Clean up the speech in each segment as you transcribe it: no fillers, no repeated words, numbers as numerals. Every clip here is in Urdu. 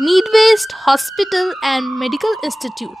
Midwest Hospital and Medical Institute.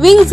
Wings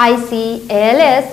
ICALS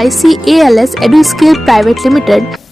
ICALS EduScale Private Limited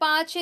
5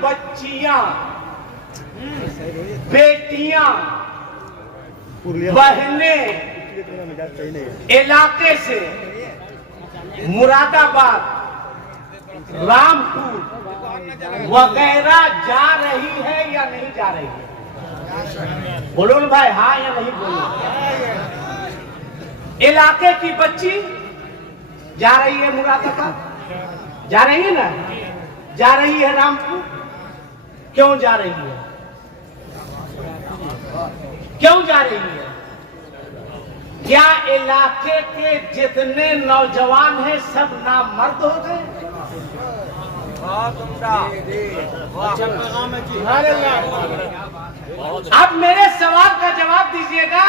بچیاں، بیٹیاں، بہنیں علاقے سے مراد آباد، رامپور وغیرہ جا رہی ہے یا نہیں جا رہی ہے؟ بولو نا بھائی، ہاں یا نہیں بولو؟ علاقے کی بچی جا رہی ہے مراد آباد، جا رہی ہے نا، جا رہی ہے رامپور. کیوں جا رہی ہے؟ کیوں جا رہی ہے؟ کیا علاقے کے جتنے نوجوان ہیں سب نامرد ہو گئے؟ اب میرے سوال کا جواب دیجئے گا.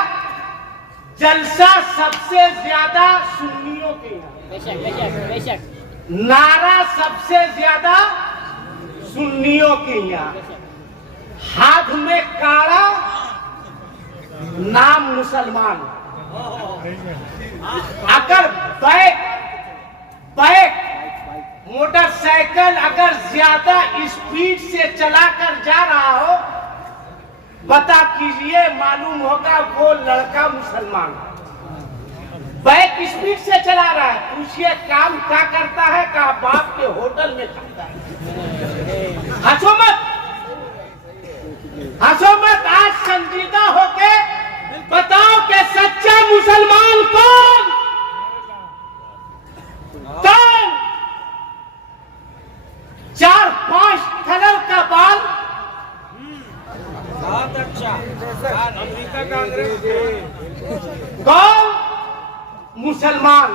جلسہ سب سے زیادہ سنیوں کے یہاں، نعرہ سب سے زیادہ سنیوں کے یہاں، ہاتھ میں کاڑا، نام مسلمان. اگر بائک موٹر سائیکل اگر زیادہ اسپیڈ سے چلا کر جا رہا ہو، بتا کیجئے، معلوم ہوگا وہ لڑکا مسلمان. بائک اسپیڈ سے چلا رہا ہے، پوچھئے کام کیا کرتا ہے؟ کہا باپ کے ہوٹل میں کھاتا ہے. حسومت آج سنجیدہ ہو کے بتاؤ کہ سچا مسلمان کون؟ کون؟ 4-5 کلر کا بال، کون؟ مسلمان.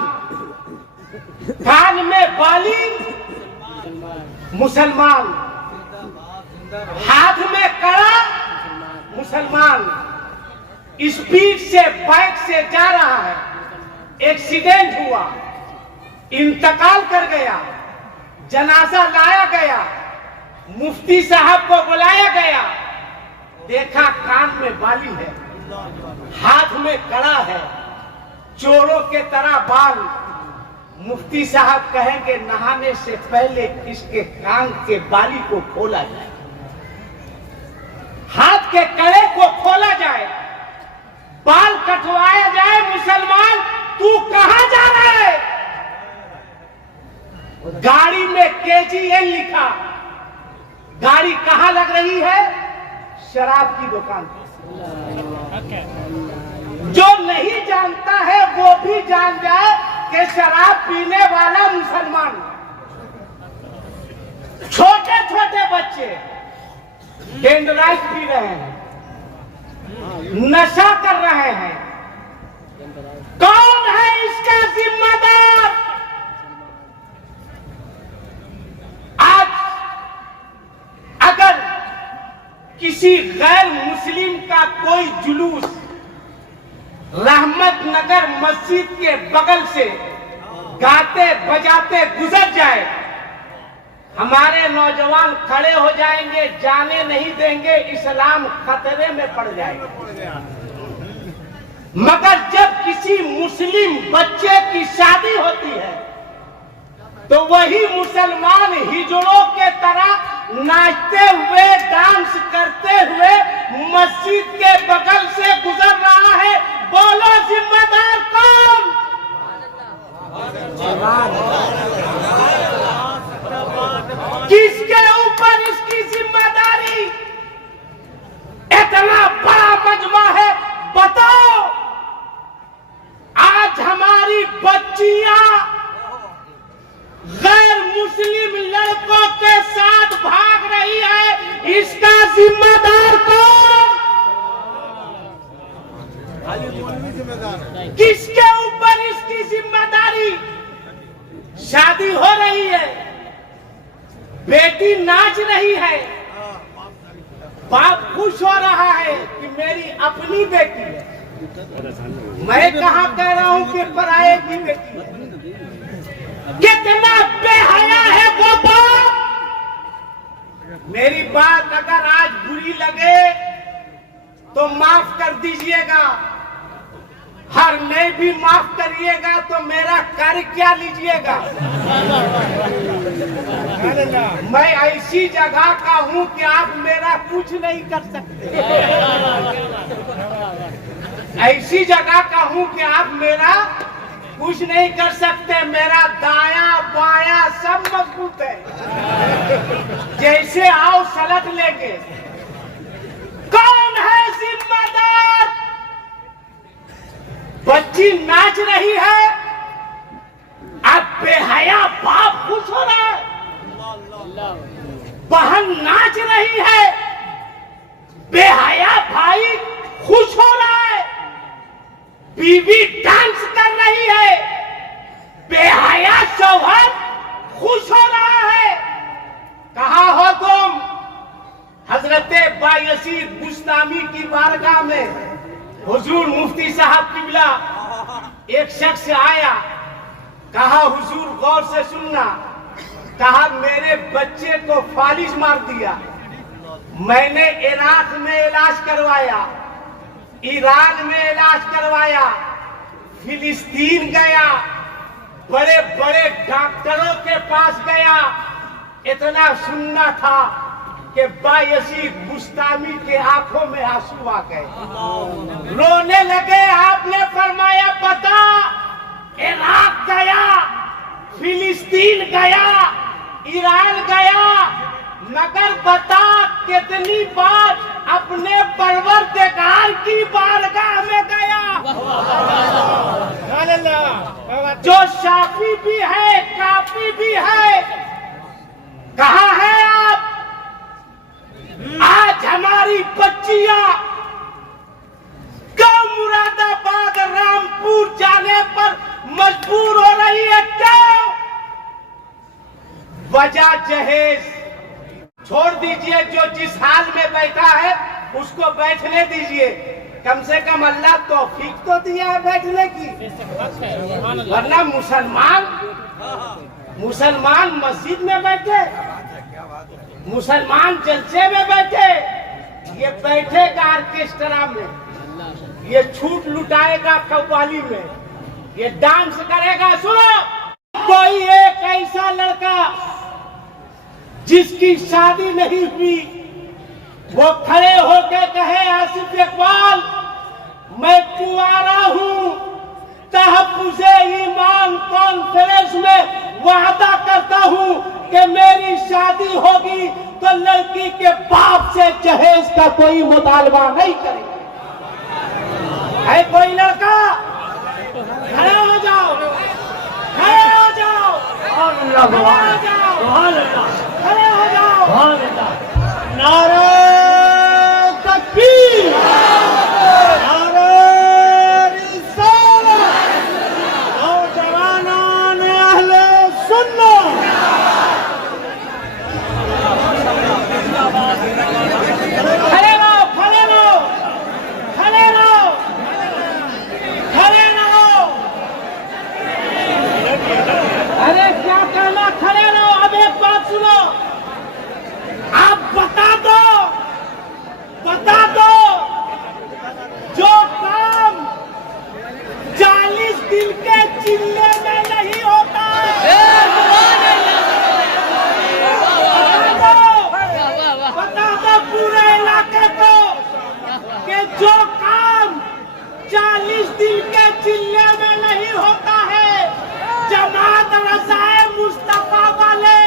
کان میں بالی، مسلمان. ہاتھ میں کڑا، مسلمان. اسپیڈ سے بائک سے جا رہا ہے، ایکسیڈنٹ ہوا، انتقال کر گیا، جنازہ لایا گیا، مفتی صاحب کو بلایا گیا، دیکھا کان میں بالی ہے، ہاتھ میں کڑا ہے، چوروں کے طرح بال. مفتی صاحب کہیں کہ نہانے سے پہلے اس کے کان کے بالی کو کھولا جائے، ہاتھ کے کڑے کو کھولا جائے، بال کٹوایا جائے. مسلمان تو کہاں جا رہا ہے؟ گاڑی میں KGN لکھا. گاڑی کہاں لگ رہی ہے؟ شراب کی دکان. جو نہیں جانتا ہے وہ بھی جان جائے کہ شراب پینے والا مسلمان. چھوٹے چھوٹے بچے ڈینڈرائٹ پی رہے ہیں، نشہ کر رہے ہیں. کون ہے اس کا ذمہ دار؟ آج اگر کسی غیر مسلم کا کوئی جلوس رحمت نگر مسجد کے بغل سے گاتے بجاتے گزر جائے، ہمارے نوجوان کھڑے ہو جائیں گے، جانے نہیں دیں گے، اسلام خطرے میں پڑ جائے گا. مگر جب کسی مسلم بچے کی شادی ہوتی ہے تو وہی مسلمان ہجڑوں کے طرح ناچتے ہوئے، ڈانس کرتے ہوئے مسجد کے بغل سے گزر رہا ہے. بولو ذمہ دار کون؟ کس کے اوپر اس کی ذمہ داری؟ اتنا بڑا مجمع ہے، بتاؤ. آج ہماری بچیاں غیر مسلم لڑکوں کے ساتھ بھاگ رہی ہے، اس کا ذمہ دار کون؟ کس کے اوپر اس کی ذمہ داری؟ شادی ہو رہی ہے، بیٹی ناچ رہی ہے، باپ خوش ہو رہا ہے کہ میری اپنی بیٹی ہے. میں کہاں کہہ رہا ہوں کہ پرائے کی بیٹی ہے. کتنا بے حیا ہے وہ باپ. میری بات اگر آج بری لگے تو معاف کر دیجئے گا، ہر نہیں بھی معاف کریے گا تو میرا کر کیا لیجئے گا. میں ایسی جگہ کا ہوں کہ آپ میرا کچھ نہیں کر سکتے. ایسی جگہ کا ہوں کہ آپ میرا کچھ نہیں کر سکتے. میرا دایاں بایاں سب مضبوط ہے. جیسے آؤ سلٹ لیں گے. کون ہے ذمہ دار؟ بچی ناچ رہی ہے, اب بے حیا باپ خوش ہو رہا ہے. بہن ناچ رہی ہے, بے حیا بھائی خوش ہو رہا ہے. بیوی ڈانس کر رہی ہے, بے حیا شوہر خوش ہو رہا ہے. کہاں ہو تم؟ حضرت بایزید بستامی کی بارگاہ میں حضور مفتی صاحب قبلہ ایک شخص آیا. کہا حضور غور سے سننا. کہا میرے بچے کو فالج مار دیا. میں نے عراق میں علاج کروایا, ایران میں علاج کروایا, فلسطین گیا, بڑے بڑے ڈاکٹروں کے پاس گیا. اتنا سننا تھا کہ بایزید بستامی کے آنکھوں میں آنسو آ گئے, رونے لگے. آپ نے فرمایا بتا, عراق گیا, فلسطین گیا, ایران گیا, مگر بتا کتنی بار اپنے پروردگار کی بارگاہ میں گیا جو شافی بھی ہے کافی بھی ہے. کہاں ہے آپ؟ آج ہماری بچیاں مراد آباد رامپور جانے پر مجبور ہو رہی ہے. کیوں؟ وجہ جہیز. چھوڑ دیجئے, جو جس حال میں بیٹھا ہے اس کو بیٹھنے دیجئے. کم سے کم اللہ توفیق تو دیا ہے بیٹھنے کی. ورنہ مسلمان مسجد میں بیٹھے, مسلمان جلسے میں بیٹھے, یہ بیٹھے گا آرکیسٹرا میں, یہ چھوٹ لٹائے گا قوالی میں, یہ ڈانس کرے گا. سنو, کوئی ایک ایسا لڑکا جس کی شادی نہیں ہوئی وہ کھڑے ہو کے کہے آصف اقبال میں کنوارا ہوں, تحفظ ایمان کانفرنس میں وعدہ کرتا ہوں کہ میری شادی ہوگی تو لڑکی کے باپ سے جہیز کا کوئی مطالبہ نہیں کرے. ہے کوئی لڑکا؟ کھڑے ہو جاؤ, کھڑے ہو جاؤ, کھڑے ہو جاؤ. نعرہ تکبیر, نعرہ رسالت, نوجوانان اہل سنت. کھڑے رہو, کھڑے رہو, کھڑے رہو, کھڑے رہو. ارے کیا کہنا, کھڑے رہو. اب ایک بات سنو, آپ بتا دو جو کام 40 دن کے چلے میں نہیں ہوتا ہے, بتا دو پورے علاقے کو کہ جو کام 40 دن کے چلے میں نہیں ہوتا ہے, جماعت رضائے مصطفیٰ والے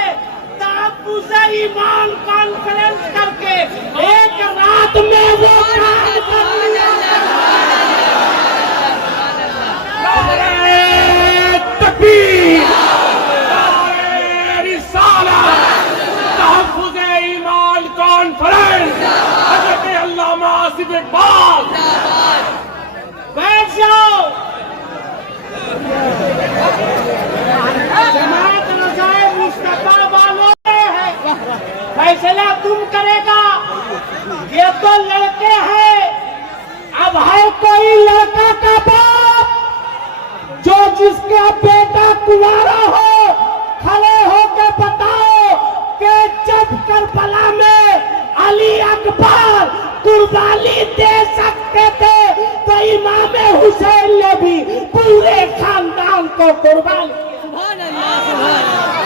تحفظ ایمان کانفرنس کر کے ایک رات میں وہ کام کر لیا. تکبیر, رسالت, تحفظ ایمان کانفرنس, حضرت علامہ آصف اقبال. بیٹھ جاؤ. جماعت رضائے مصطفیٰ والوں فیصلہ تم کرے گا. یہ تو لڑکے ہیں, اب ہے کوئی لڑکا کا باپ جو جس کا بیٹا کنوارا ہو, کھڑے ہو کے بتاؤ کہ جب کربلا میں علی اکبر قربانی دے سکتے تھے تو امام حسین نے بھی پورے خاندان کو قربان کیا.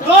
2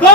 2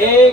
1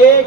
1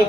1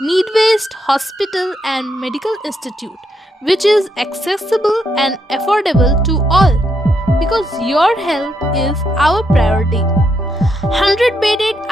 Need-based Hospital and Medical Institute, which is accessible and affordable to all. because your health is our priority. 100-bedded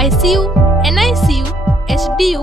ICU, NICU, HDU,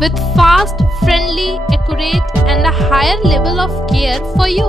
with fast, friendly, accurate and a higher level of care for you.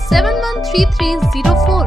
713304.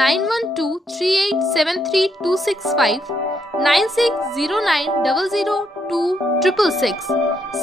9123873265, 9609002666,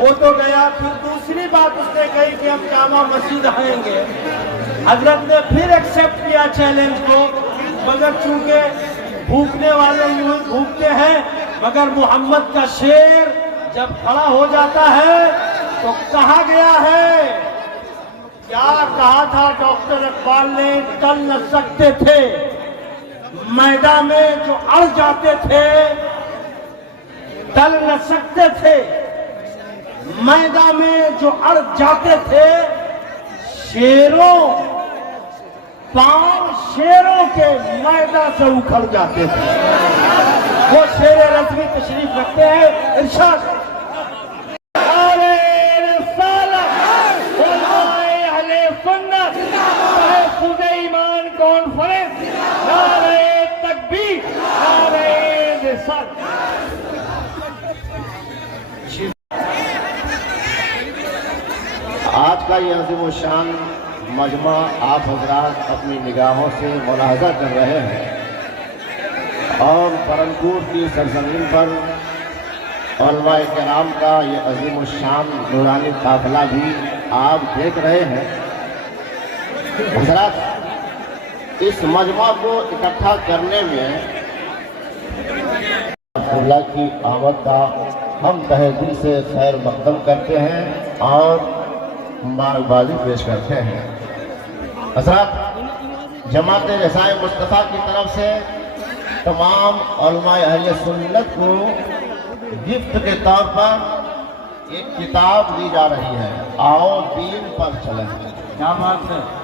وہ تو گیا. پھر دوسری بات اس نے کہی کہ ہم جامع مسجد آئیں گے. حضرت نے پھر ایکسیپٹ کیا چیلنج کو, مگر چونکہ بھوکنے والے یوں بھوکتے ہیں, مگر محمد کا شیر جب کھڑا ہو جاتا ہے تو کہا گیا ہے, کیا کہا تھا ڈاکٹر اقبال نے, چل نہ سکتے تھے میدان میں جو اڑ جاتے تھے, چل نہ سکتے تھے میدان میں جو اڑ جاتے تھے, شیروں پاؤں شیروں کے میدان سے اکھڑ جاتے تھے. وہ شیر رضوی تشریف رکھتے ہیں. ارشاد ایمان کانفرنس, نعرہ تکبیر, نعرہ رسالت. آج کا یہ عظیم الشان مجمع آپ حضرات اپنی نگاہوں سے ملاحظہ کر رہے ہیں, اور برنپور کی سرزمین پر علماء کرام کا یہ عظیم الشان نورانی قافلہ بھی آپ دیکھ رہے ہیں. حضرات, اس مجمع کو اکٹھا کرنے میں اللہ کی آمد کا ہم تہ دل سے خیر مقدم کرتے ہیں اور مبارکبادی پیش کرتے ہیں. حضرات, جماعت رسائے مصطفیٰ کی طرف سے تمام علماء اہل سنت کو گفٹ کے طور پر ایک کتاب دی جا رہی ہے, آؤ دین پر چلیں.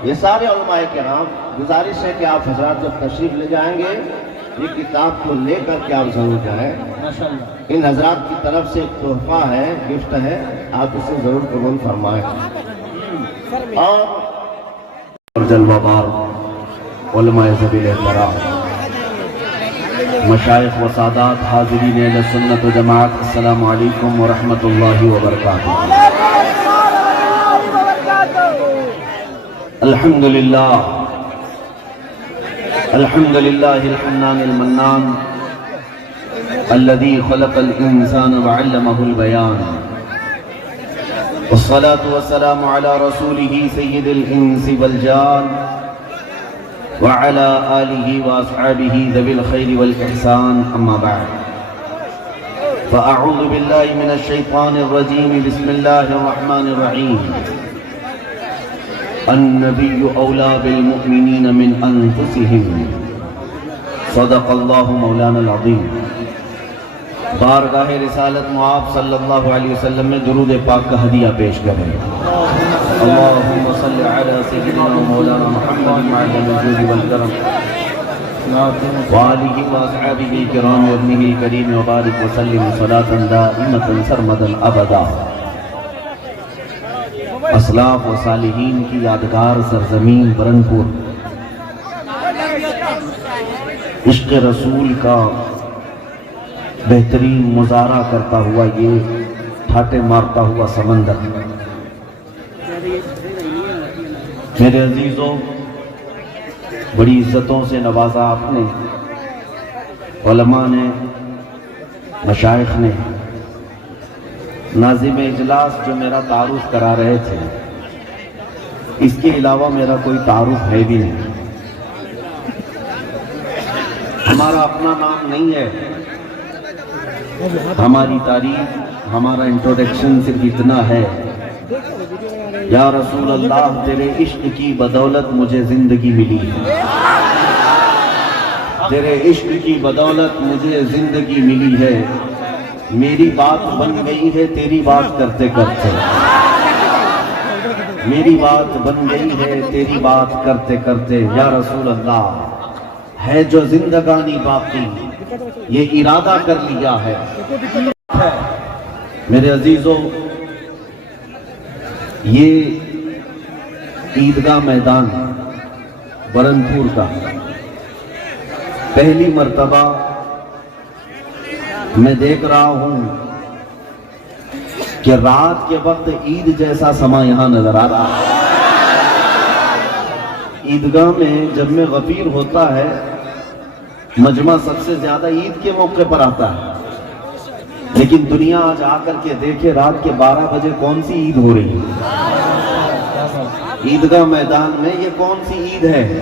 یہ سارے علماء کرام, گزارش ہے کہ آپ حضرات جب تشریف لے جائیں گے یہ کتاب کو لے کر کے آپ ضرور جائیں. ان حضرات کی طرف سے ایک تحفہ ہے, گفٹ ہے, آپ اسے ضرور قبول فرمائیں. اور جلوہ بار علماء ذویل احترام, مشائخ و سادات, حاضرین اہل سنت و جماعت, السلام علیکم ورحمۃ اللہ وبرکاتہ. الحمدللہ الحنان المنان الذي خلق الانسان وعلمه البيان, والصلاة والسلام على رسوله سيد الانس والجان وعلى آله واصحابه ذوي الخير والإحسان, اما بعد فأعوذ بالله من الشيطان الرجيم. بسم الله الرحمن الرحيم. النبي أولى بالمؤمنين من أنفسهم, صدق الله مولانا العظيم. بارگاہ رسالت معاف صلی اللہ علیہ وسلم میں درود پاک کا ہدیہ پیش کریں. اللہم صلی علی سیدنا مولانا محمد معدن الجود والکرم وآلہ واصحابہ کرام وابنہ کریم وبارک وسلم صلاة دائمة سرمدا ابدا. اسلاف و صالحین کی یادگار سرزمین برنپور, عشق رسول کا بہترین مظاہرہ کرتا ہوا یہ ٹھاٹے مارتا ہوا سمندر. میرے عزیزوں, بڑی عزتوں سے نوازا آپ نے, علماء نے, مشائخ نے. ناظم اجلاس جو میرا تعارف کرا رہے تھے, اس کے علاوہ میرا کوئی تعارف ہے بھی نہیں. ہمارا اپنا نام نہیں ہے, ہماری تعریف, ہمارا انٹروڈکشن صرف اتنا ہے, یا رسول اللہ تیرے عشق کی بدولت مجھے زندگی ملی ہے, تیرے عشق کی بدولت مجھے زندگی ملی ہے, میری بات بن گئی ہے تیری بات کرتے کرتے, میری بات بن گئی ہے تیری بات کرتے کرتے. یا رسول اللہ, ہے جو زندگانی باقی یہ ارادہ کر لیا ہے. میرے عزیزوں, یہ عیدگاہ میدان برنپور کا پہلی مرتبہ میں دیکھ رہا ہوں کہ رات کے وقت عید جیسا سما یہاں نظر آ رہا ہے. عیدگاہ میں جب میں غفیر ہوتا ہے, مجمع سب سے زیادہ عید کے موقع پر آتا ہے. لیکن دنیا آج آ کر کے دیکھے رات کے 12 بجے کون سی عید ہو رہی ہے؟ عیدگاہ میدان میں یہ کون سی عید ہے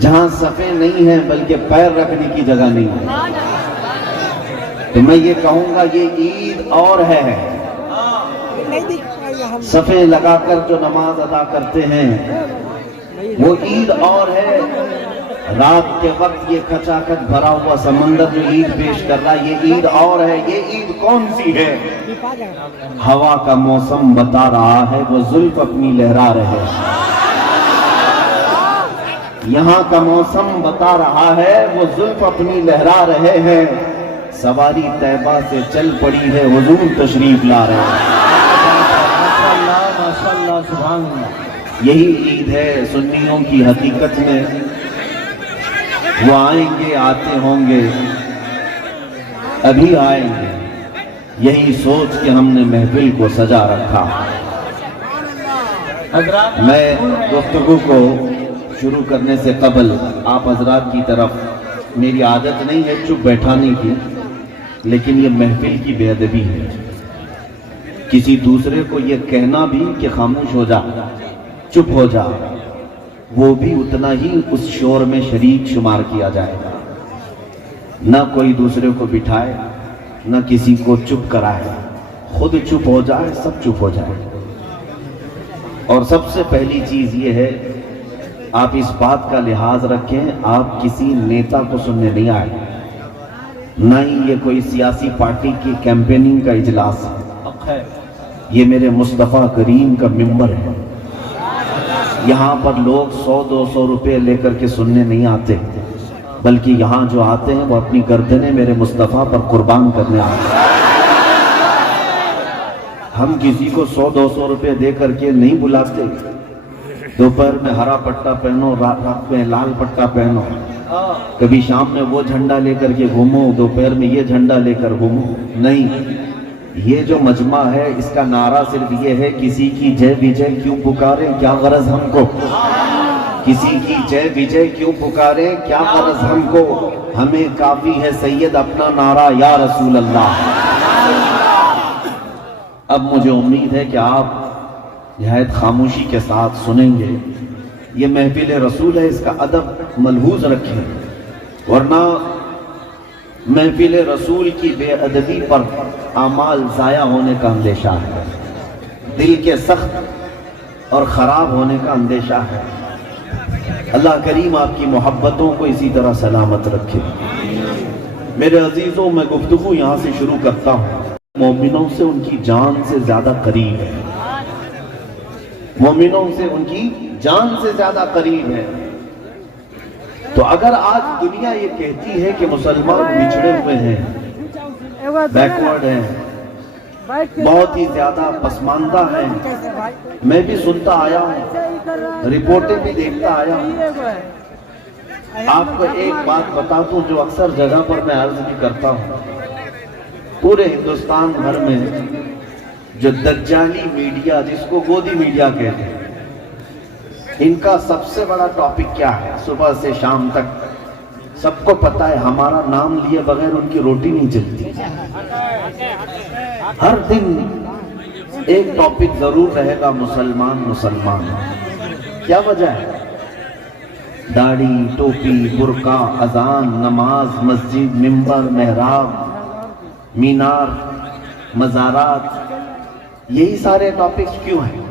جہاں صفیں نہیں ہیں بلکہ پیر رکھنے کی جگہ نہیں ہے؟ تو میں یہ کہوں گا یہ عید اور ہے، صفیں لگا کر جو نماز ادا کرتے ہیں وہ عید اور ہے، رات کے وقت یہ کھچاکھچ بھرا ہوا سمندر جو عید پیش کر رہا ہے یہ عید اور ہے۔ یہ عید کون سی ہے؟ ہوا کا موسم بتا رہا ہے وہ زلف اپنی لہرا رہے، یہاں کا موسم بتا رہا ہے وہ زلف اپنی لہرا رہے ہیں، سواری طیبہ سے چل پڑی ہے حضور تشریف لا رہے ہیں۔ ماشاءاللہ سبحان اللہ۔ یہی عید ہے سنیوں کی حقیقت میں، وہ آئیں گے آتے ہوں گے ابھی آئیں گے، یہی سوچ کے ہم نے محفل کو سجا رکھا۔ میں گفتگو کو شروع کرنے سے قبل آپ حضرات کی طرف، میری عادت نہیں ہے چپ بیٹھانے کی، لیکن یہ محفل کی بے ادبی ہے کسی دوسرے کو یہ کہنا بھی کہ خاموش ہو جا، چپ ہو جا، وہ بھی اتنا ہی اس شور میں شریک شمار کیا جائے گا۔ نہ کوئی دوسرے کو بٹھائے، نہ کسی کو چپ کرائے، خود چپ ہو جائے، سب چپ ہو جائے۔ اور سب سے پہلی چیز یہ ہے آپ اس بات کا لحاظ رکھیں، آپ کسی نیتا کو سننے نہیں آئے، نہ ہی یہ کوئی سیاسی پارٹی کی کیمپیننگ کا اجلاس ہے، یہ میرے مصطفیٰ کریم کا ممبر ہے۔ یہاں پر لوگ 100-200 روپے لے کر کے سننے نہیں آتے، بلکہ یہاں جو آتے ہیں وہ اپنی گردنیں میرے مصطفیٰ پر قربان کرنے آتے ہیں۔ ہم کسی کو 100-200 روپے دے کر کے نہیں بلاتے، دوپہر میں ہرا پٹا پہنو، رات میں لال پٹا پہنو، کبھی شام میں وہ جھنڈا لے کر کے گھومو، دوپہر میں یہ جھنڈا لے کر گھومو، نہیں۔ یہ جو مجمع ہے اس کا نعرہ صرف یہ ہے کسی کی جے وجے کیوں پکاریں، کیا غرض ہم کو، کسی کی جے وجے کیوں پکاریں، کیا غرض ہم کو، ہمیں کافی ہے سید اپنا نعرہ یا رسول اللہ۔ اب مجھے امید ہے کہ آپ نہایت خاموشی کے ساتھ سنیں گے، یہ محفل رسول ہے، اس کا ادب ملحوظ رکھیں، ورنہ محفل رسول کی بے ادبی پر اعمال ضائع ہونے کا اندیشہ ہے، دل کے سخت اور خراب ہونے کا اندیشہ ہے۔ اللہ کریم آپ کی محبتوں کو اسی طرح سلامت رکھے۔ میرے عزیزوں، میں گفتگو یہاں سے شروع کرتا ہوں، مومنوں سے ان کی جان سے زیادہ قریب ہے، مومنوں سے ان کی جان سے زیادہ قریب ہے۔ تو اگر آج دنیا یہ کہتی ہے کہ مسلمان بچھڑے ہوئے ہیں، بیکورڈ ہیں، بہت ہی زیادہ پسماندہ ہیں، میں بھی سنتا آیا ہوں، رپورٹیں بھی دیکھتا آیا ہوں۔ آپ کو ایک بات بتا دوں جو اکثر جگہ پر میں عرض بھی کرتا ہوں، پورے ہندوستان بھر میں جو دجالی میڈیا، جس کو گودی میڈیا کہتے ہیں، ان کا سب سے بڑا ٹاپک کیا ہے؟ صبح سے شام تک سب کو پتا ہے ہمارا نام لیے بغیر ان کی روٹی نہیں چلتی، ہر دن ایک ٹاپک ضرور رہے گا، مسلمان مسلمان۔ کیا وجہ ہے؟ داڑھی، ٹوپی، برقع، اذان، نماز، مسجد، منبر، محراب، مینار، مزارات، یہی سارے ٹاپکس کیوں ہیں؟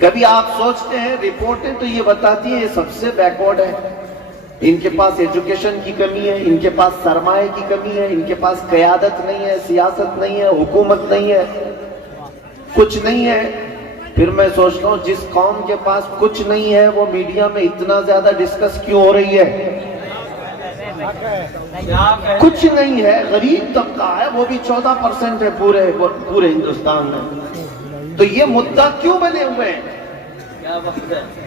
کبھی آپ سوچتے ہیں رپورٹیں تو یہ بتاتی ہیں یہ سب سے بیکورڈ ہے، ان کے پاس ایجوکیشن کی کمی ہے، ان کے پاس سرمایہ کی کمی ہے، ان کے پاس قیادت نہیں ہے، سیاست نہیں ہے، حکومت نہیں ہے، کچھ نہیں ہے۔ پھر میں سوچتا ہوں جس قوم کے پاس کچھ نہیں ہے وہ میڈیا میں اتنا زیادہ ڈسکس کیوں ہو رہی ہے؟ کچھ نہیں ہے، غریب طبقہ ہے، وہ بھی 14% ہے پورے ہندوستان میں۔ تو یہ مدعا کیوں بنے ہوئے ہیں؟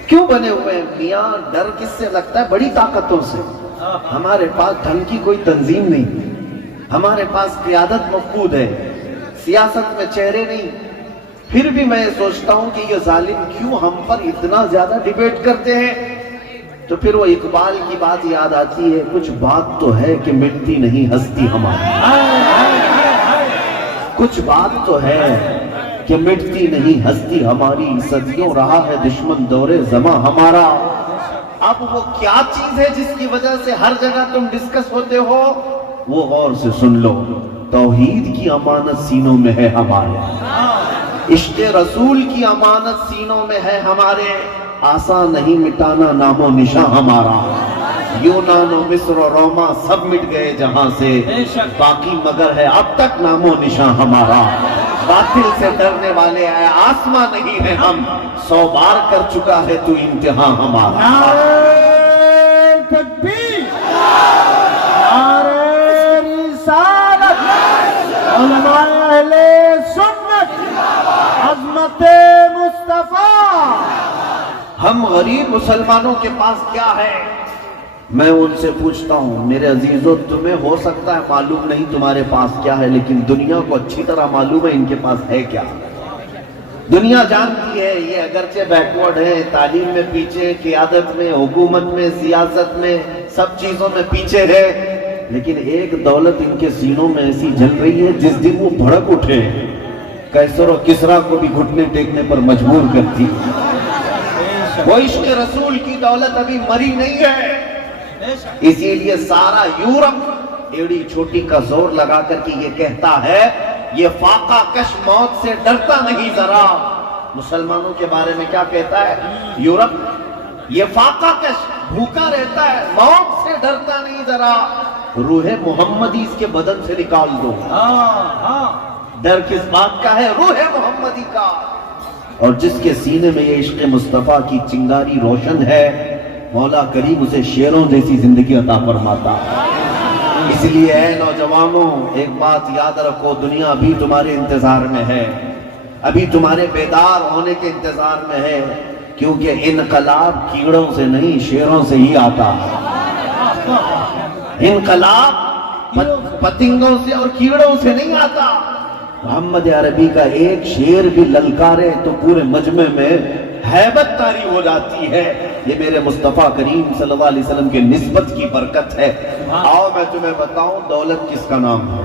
کیوں بنے ہوئے ہیں؟ میاں ڈر کس سے لگتا ہے؟ بڑی طاقتوں سے۔ ہمارے پاس ڈھنگ کی کوئی تنظیم نہیں، ہمارے پاس قیادت مفقود ہے، سیاست میں چہرے نہیں۔ پھر بھی میں سوچتا ہوں کہ یہ ظالم کیوں ہم پر اتنا زیادہ ڈیبیٹ کرتے ہیں؟ تو پھر وہ اقبال کی بات یاد آتی ہے، کچھ بات تو ہے کہ مٹتی نہیں ہستی ہماری۔ کچھ بات تو ہے کہ مٹتی نہیں ہستی ہماری، صدیوں رہا ہے دشمن دور زماں ہمارا۔ اب وہ کیا چیز ہے جس کی وجہ سے ہر جگہ تم ڈسکس ہوتے ہو؟ وہ غور سے سن لو، توحید کی امانت سینوں میں ہے ہمارے، عشق رسول کی امانت سینوں میں ہے ہمارے، آسان نہیں مٹانا نام و نشاں ہمارا۔ یونان و مصر و روما سب مٹ گئے جہاں سے، باقی مگر ہے اب تک نام و نشاں ہمارا۔ باطل سے ڈرنے والے آئے آسمان نہیں ہے ہم، 100 بار کر چکا ہے تو امتحان ہمارا۔ نعرہ تکبیر، نعرہ رسالت، علماء اہل سنت، عظمت مصطفیٰ۔ ہم غریب مسلمانوں کے پاس کیا ہے؟ میں ان سے پوچھتا ہوں میرے عزیزو، تمہیں ہو سکتا ہے معلوم نہیں تمہارے پاس کیا ہے، لیکن دنیا کو اچھی طرح معلوم ہے ان کے پاس ہے کیا۔ دنیا جانتی ہے یہ اگرچہ بیکورڈ ہے، تعلیم میں پیچھے، قیادت میں، حکومت میں، سیاست میں، سب چیزوں میں پیچھے ہے، لیکن ایک دولت ان کے سینوں میں ایسی جل رہی ہے جس دن وہ بھڑک اٹھے قیصر و کسریٰ کو بھی گھٹنے ٹیکنے پر مجبور کرتی۔ وہ عشق رسول کی دولت ابھی مری نہیں ہے، اسی لیے سارا یورپ ایڑی چھوٹی کا زور لگا کر کے یہ کہتا ہے یہ فاقہ کش موت سے ڈرتا نہیں ذرا۔ مسلمانوں کے بارے میں کیا کہتا ہے یورپ؟ یہ فاقہ کش بھوکا رہتا ہے، موت سے ڈرتا نہیں ذرا، روح محمدی اس کے بدن سے نکال دو۔ ڈر کس بات کا ہے؟ روح محمدی کا۔ اور جس کے سینے میں یہ عشق مصطفیٰ کی چنگاری روشن ہے، مولا کریم اسے شیروں جیسی زندگی عطا فرماتا۔ اس لیے اے نوجوانوں ایک بات یاد رکھو، دنیا ابھی تمہارے انتظار میں ہے، ابھی تمہارے بیدار ہونے کے انتظار میں ہے، کیونکہ انقلاب کیڑوں سے نہیں شیروں سے ہی آتا ہے۔ انقلاب پتنگوں سے اور کیڑوں سے نہیں آتا۔ محمد عربی کا ایک شیر بھی للکارے تو پورے مجمع میں ہیبت طاری ہو جاتی ہے۔ یہ میرے مصطفیٰ کریم صلی اللہ علیہ وسلم کے نسبت کی برکت ہے۔ آؤ میں تمہیں بتاؤں دولت کس کا نام ہے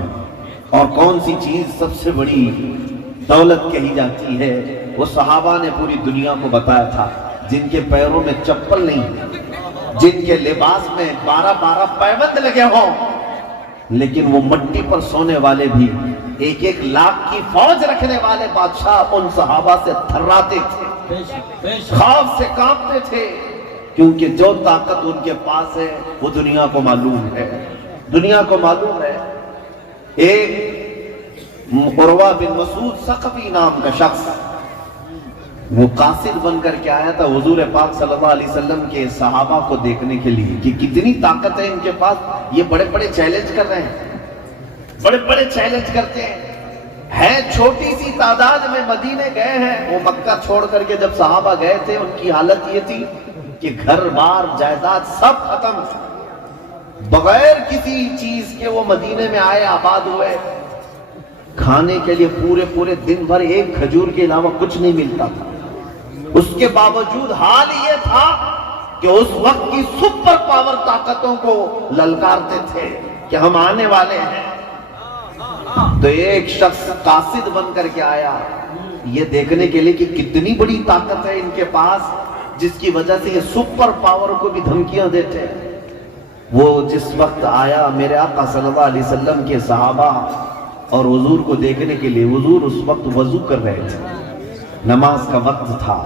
اور کون سی چیز سب سے بڑی دولت کہی جاتی ہے۔ وہ صحابہ نے پوری دنیا کو بتایا تھا، جن کے پیروں میں چپل نہیں، جن کے لباس میں 12 پیوند لگے ہوں، لیکن وہ مٹی پر سونے والے بھی، 1 لاکھ کی فوج رکھنے والے بادشاہ ان صحابہ سے تھراتے تھے، خوف سے کانپتے تھے، کیونکہ جو طاقت ان کے پاس ہے وہ دنیا کو معلوم ہے۔ دنیا کو معلوم ہے۔ ایک عروہ بن مسعود ثقفی نام کا شخص، وہ قاصد بن کر کے آیا تھا حضور پاک صلی اللہ علیہ وسلم کے صحابہ کو دیکھنے کے لیے کہ کتنی طاقت ہے ان کے پاس، یہ بڑے بڑے چیلنج کر رہے ہیں، بڑے بڑے چیلنج کرتے ہیں چھوٹی سی تعداد میں مدینے گئے ہیں۔ وہ مکہ چھوڑ کر کے جب صحابہ گئے تھے ان کی حالت یہ تھی کہ گھر بار جائیداد سب ختم، بغیر کسی چیز کے وہ مدینے میں آئے، آباد ہوئے، کھانے کے لیے پورے دن بھر ایک کھجور کے علاوہ کچھ نہیں ملتا تھا۔ اس کے باوجود حال یہ تھا کہ اس وقت کی سپر پاور طاقتوں کو للکارتے تھے کہ ہم آنے والے ہیں۔ تو ایک شخص قاصد بن کر کے آیا یہ دیکھنے کے لیے کہ کتنی بڑی طاقت ہے ان کے پاس، جس کی وجہ سے یہ سپر پاور کو بھی دھمکیاں دیتے ہیں۔ وہ جس وقت آیا میرے آقا صلی اللہ علیہ وسلم کے صحابہ اور حضور کو دیکھنے کے لیے، حضور اس وقت وضو کر رہے تھے، نماز کا وقت تھا،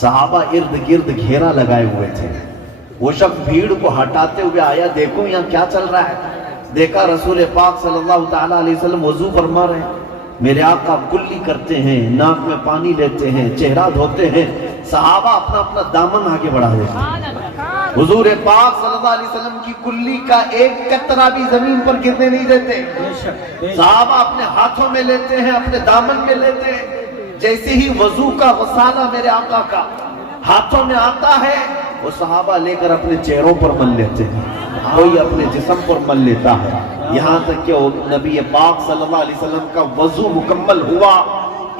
صحابہ ارد گرد گھیرا لگائے ہوئے تھے۔ وہ شخص بھیڑ کو ہٹاتے ہوئے آیا، دیکھو یہاں کیا چل رہا ہے۔ دیکھا رسول پاک صلی اللہ تعالیٰ علیہ وسلم وضو فرما رہے ہیں، میرے آقا کلی کرتے ہیں، ناک میں پانی لیتے ہیں، چہرہ دھوتے ہیں، صحابہ اپنا اپنا دامن آگے بڑھا دیتے ہیں۔ حضور پاک صلی اللہ علیہ وسلم کی کلی کا ایک قطرہ بھی زمین پر گرنے نہیں دیتے، صحابہ اپنے ہاتھوں میں لیتے ہیں، اپنے دامن میں لیتے ہیں۔ جیسے ہی وضو کا غسالہ میرے آقا کا ہاتھوں میں آتا ہے، وہ صحابہ لے کر اپنے چہروں پر مل لیتے ہیں، کوئی اپنے جسم پر مل لیتا ہے، یہاں تک کہ نبی پاک صلی اللہ علیہ وسلم کا وضو مکمل ہوا،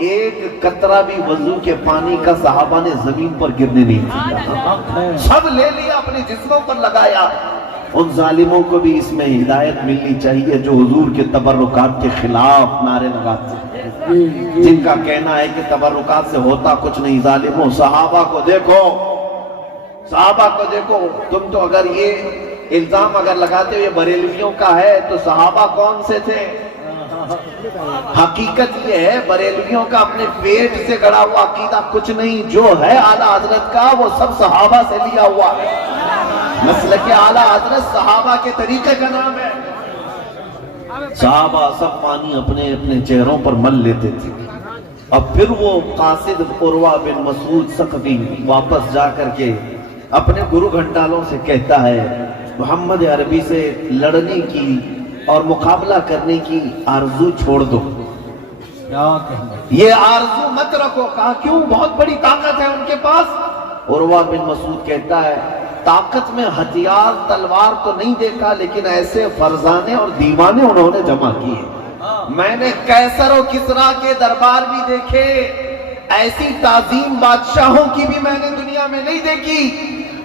ایک قطرہ بھی وضو کے پانی کا صحابہ نے زمین پر گرنے نہیں دیا، سب لے لیا اپنے جسموں پر لگایا۔ ان ظالموں کو بھی اس میں ہدایت ملنی چاہیے جو حضور کے تبرکات کے خلاف نعرے لگاتے ہیں، جن کا کہنا ہے کہ تبرکات سے ہوتا کچھ نہیں۔ ظالموں، صحابہ کو دیکھو، صحابہ کو دیکھو۔ تم تو اگر یہ الزام اگر لگاتے ہو یہ بریلویوں کا ہے تو صحابہ کون سے تھے؟ حقیقت یہ ہے بریلویوں کا اپنے پیٹ سے گڑا ہوا عقیدہ کچھ نہیں، جو ہے اعلیٰ حضرت کا وہ سب صحابہ سے لیا ہوا ہے۔ مسلک اعلیٰ حضرت صحابہ کے طریقے کا نام ہے۔ صحابہ سب پانی اپنے اپنے چہروں پر مل لیتے تھے۔ اب پھر وہ قاصد عروہ بن مسعود ثقفی واپس جا کر کے اپنے گرو گھنٹالوں سے کہتا ہے محمد عربی سے لڑنے کی اور مقابلہ کرنے کی آرزو چھوڑ دو، یہ آرزو مت رکھو۔ کہا کیوں؟ بہت بڑی طاقت ہے ان کے پاس۔ عروہ بن مسعود کہتا ہے طاقت میں ہتھیار تلوار تو نہیں دیکھا، لیکن ایسے فرزانے اور دیوانے انہوں نے جمع کیے۔ میں نے قیصر و کسریٰ کے دربار بھی دیکھے، ایسی تعظیم بادشاہوں کی بھی میں نے دنیا میں نہیں دیکھی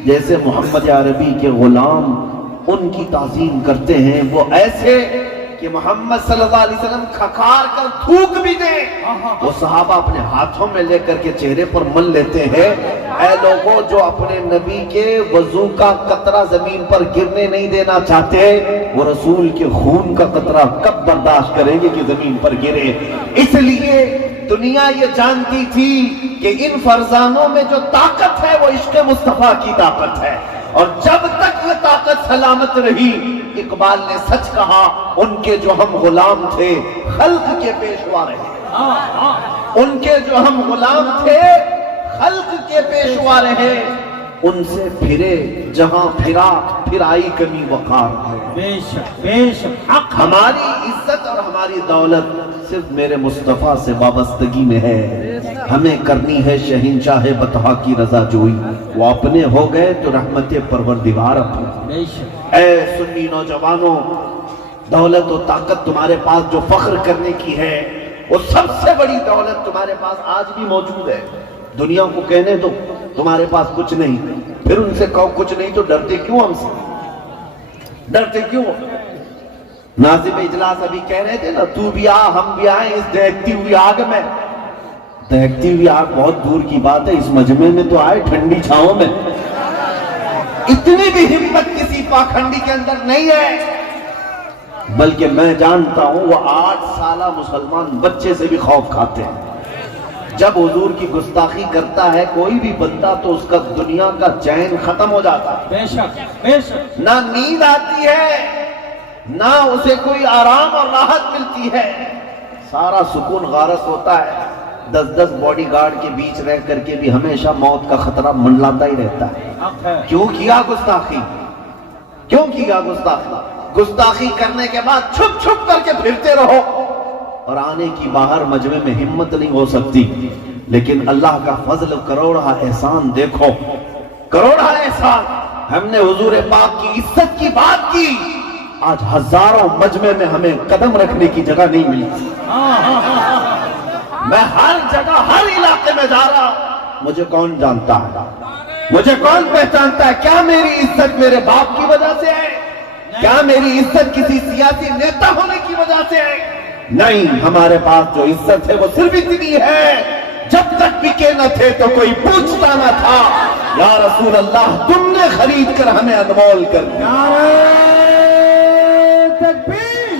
جیسے محمد عربی کے غلام ان کی تعظیم کرتے ہیں۔ وہ ایسے کہ محمد صلی اللہ علیہ وسلم کھکار کر تھوک بھی دیں، وہ صحابہ اپنے ہاتھوں میں لے کر کے چہرے پر مل لیتے ہیں۔ اے لوگوں جو اپنے نبی کے وضو کا قطرہ زمین پر گرنے نہیں دینا چاہتے، وہ رسول کے خون کا قطرہ کب برداشت کریں گے کہ زمین پر گرے؟ اس لیے دنیا یہ جانتی تھی کہ ان فرزانوں میں جو طاقت ہے وہ عشق مصطفیٰ کی طاقت ہے، اور جب تک یہ طاقت سلامت رہی، اقبال نے سچ کہا، ان کے جو ہم غلام تھے خلق کے پیشوا رہے، ان کے جو ہم غلام تھے خلق کے پیشوا رہے، ان سے پھرے جہاں پھرا پھر آئی کمی وقار ہے۔ بے شک ہماری عزت اور ہماری دولت صرف میرے مصطفیٰ سے وابستگی میں ہے۔ ہمیں کرنی ہے شہنشاہ بطحا کی رضا جوئی، وہ اپنے ہو گئے تو رحمت پروردگار اپنے۔ اے سنی نوجوانوں، دولت و طاقت تمہارے پاس جو فخر کرنے کی ہے وہ سب سے بڑی دولت تمہارے پاس آج بھی موجود ہے۔ دنیا کو کہنے دو تمہارے پاس کچھ نہیں، پھر ان سے کہو کچھ نہیں تو ڈرتے کیوں؟ ہم سے ڈرتے کیوں؟ ناظم اجلاس ابھی کہہ رہے تھے نا، تو بھی آ ہم بھی آئیں اس دہکتی ہوئی آگ میں۔ دہکتی ہوئی آگ بہت دور کی بات ہے، اس مجمع میں تو آئے ٹھنڈی چھاؤں میں۔ اتنی بھی ہمت کسی پاکھنڈی کے اندر نہیں ہے، بلکہ میں جانتا ہوں وہ 8 سالہ مسلمان بچے سے بھی خوف کھاتے ہیں۔ جب حضور کی گستاخی کرتا ہے کوئی بھی بندہ تو اس کا دنیا کا چین ختم ہو جاتا ہے، بے شک بے شک، نہ نیند آتی ہے نہ اسے کوئی آرام اور راحت ملتی ہے، سارا سکون غارت ہوتا ہے۔ 10 باڈی گارڈ کے بیچ رہ کر کے بھی ہمیشہ موت کا خطرہ منڈلاتا ہی رہتا ہے۔ کیوں کیا گستاخی؟ کیوں کیا گستاخی؟ گستاخی کرنے کے بعد چھپ چھپ کر کے پھرتے رہو اور آنے کی باہر مجمع میں ہمت نہیں ہو سکتی، لیکن اللہ کا فضل کروڑا احسان دیکھو، کروڑا احسان۔ ہم نے حضور پاک کی عزت کی بات کی، آج ہزاروں مجمع میں ہمیں قدم رکھنے کی جگہ نہیں ملی۔ میں ہر جگہ ہر علاقے میں جا رہا ہوں، مجھے کون جانتا ہے؟ مجھے کون پہچانتا ہے؟ کیا میری عزت میرے باپ کی وجہ سے ہے؟ کیا میری عزت کسی سیاسی نیتا ہونے کی وجہ سے ہے؟ نہیں، ہمارے پاس جو عزت ہے وہ صرف اتنی ہے، جب تک بکے نہ تھے تو کوئی پوچھتا نہ تھا، یا رسول اللہ تم نے خرید کر ہمیں انمول کر دیا۔ نعرہ تکبیر،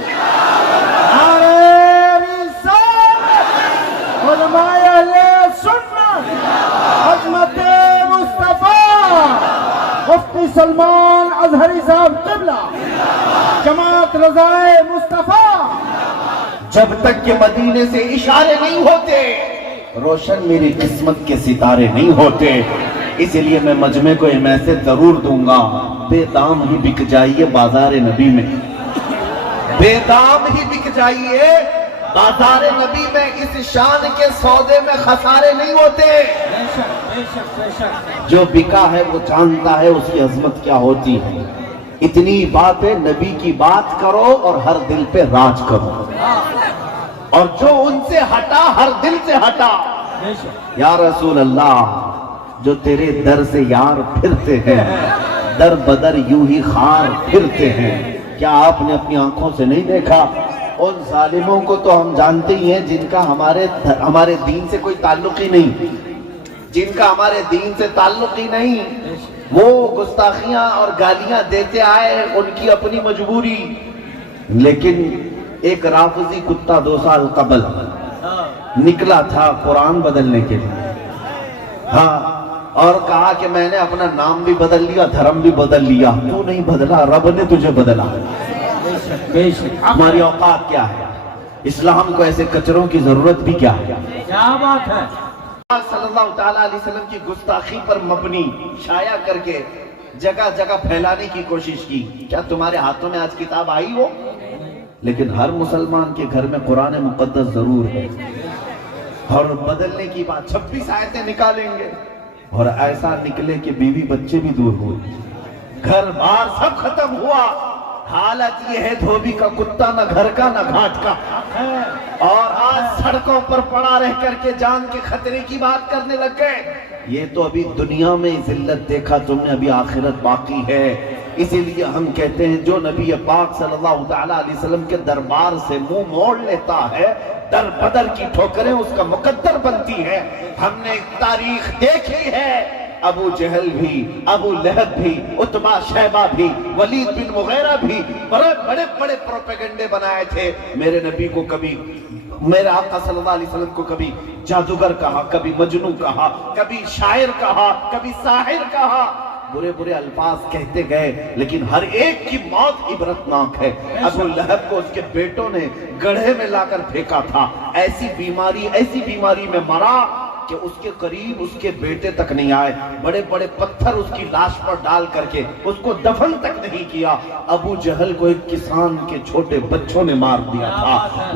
نعرہ رسالت، علماء اہل سنت، عظمت مصطفیٰ، مفتی سلمان ازہری صاحب قبلہ، جماعت رضائے مصطفیٰ۔ جب تک کہ مدینے سے اشارے نہیں ہوتے روشن میری قسمت کے ستارے نہیں ہوتے، اس لیے میں مجمع کو یہ میسج ضرور دوں گا، بے دام ہی بک جائیے بازار نبی میں، بے دام ہی بک جائیے بازار نبی میں، اس شان کے سودے میں خسارے نہیں ہوتے۔ جو بکا ہے وہ جانتا ہے اس کی عظمت کیا ہوتی ہے۔ اتنی بات ہے، نبی کی بات کرو اور ہر دل پہ راج کرو، اور جو ان سے ہٹا ہر دل سے ہٹا۔ یا رسول اللہ جو تیرے در سے یار پھرتے ہیں در بدر یوں ہی خار پھرتے ہیں. کیا آپ نے اپنی آنکھوں سے نہیں دیکھا؟ ان ظالموں کو تو ہم جانتے ہی ہیں جن کا ہمارے دین سے کوئی تعلق ہی نہیں، جن کا ہمارے دین سے تعلق ہی نہیں، وہ گستاخیاں اور گالیاں دیتے آئے، ان کی اپنی مجبوری. لیکن ایک رافضی کتا 2 سال قبل نکلا تھا قرآن بدلنے کے لیے، ہاں، اور کہا کہ میں نے اپنا نام بھی بدل لیا، دھرم بھی بدل لیا. تو نہیں بدلا، رب نے تجھے بدلا. ہماری اوقات کیا ہے؟ اسلام کو ایسے کچروں کی ضرورت بھی کیا ہے؟ کیا بات ہے؟ صلی اللہ تعالیٰ علیہ وسلم کی گستاخی پر مبنی شائع کر کے جگہ جگہ پھیلانے کی کوشش کی. کیا تمہارے ہاتھوں میں آج کتاب آئی ہو؟ لیکن ہر مسلمان کے گھر میں قرآن مقدس ضرور ہے. اور بدلنے کی بات 26 آیتیں نکالیں گے اور ایسا نکلے کہ بیوی بچے بھی دور ہوئے، گھر بار سب ختم ہوا. حالت یہ ہے دھوبی کا کتا، نہ گھر کا نہ گھاٹ کا، اور آج سڑکوں پر پڑا رہ کر کے جان کے خطرے کی بات کرنے لگ گئے. یہ تو ابھی دنیا میں ذلت دیکھا تم نے، ابھی آخرت باقی ہے. اسی لیے ہم کہتے ہیں جو نبی پاک صلی اللہ تعالیٰ علیہ وسلم کے دربار سے منہ موڑ لیتا ہے، در بدر کی ٹھوکریں اس کا مقدر بنتی ہے. ہم نے تاریخ دیکھی ہے، ابو جہل بھی، ابو لہب بھی، عتبہ شیبہ بھی، ولید بن مغیرہ بھی بڑے بڑے بڑے پروپیگنڈے بنائے تھے. میرے نبی کو کبھی، میرے آقا صلی اللہ علیہ وسلم کو کبھی جادوگر کہا، کبھی مجنون کہا، کبھی شاعر کہا، کبھی ساحر کہا. برے برے الفاظ کہتے گئے، لیکن ہر ایک کی موت عبرتناک ہے. ابو لہب کو اس کے بیٹوں نے گڑھے میں لا کر پھینکا تھا. ایسی بیماری میں مرا کہ اس کے قریب اس کے بیٹے تک نہیں آئے. بڑے بڑے پتھر اس کی لاش پر ڈال کر کے اس کو دفن تک نہیں کیا. ابو جہل کو ایک کسان کے چھوٹے بچوں نے مار دیا تھا.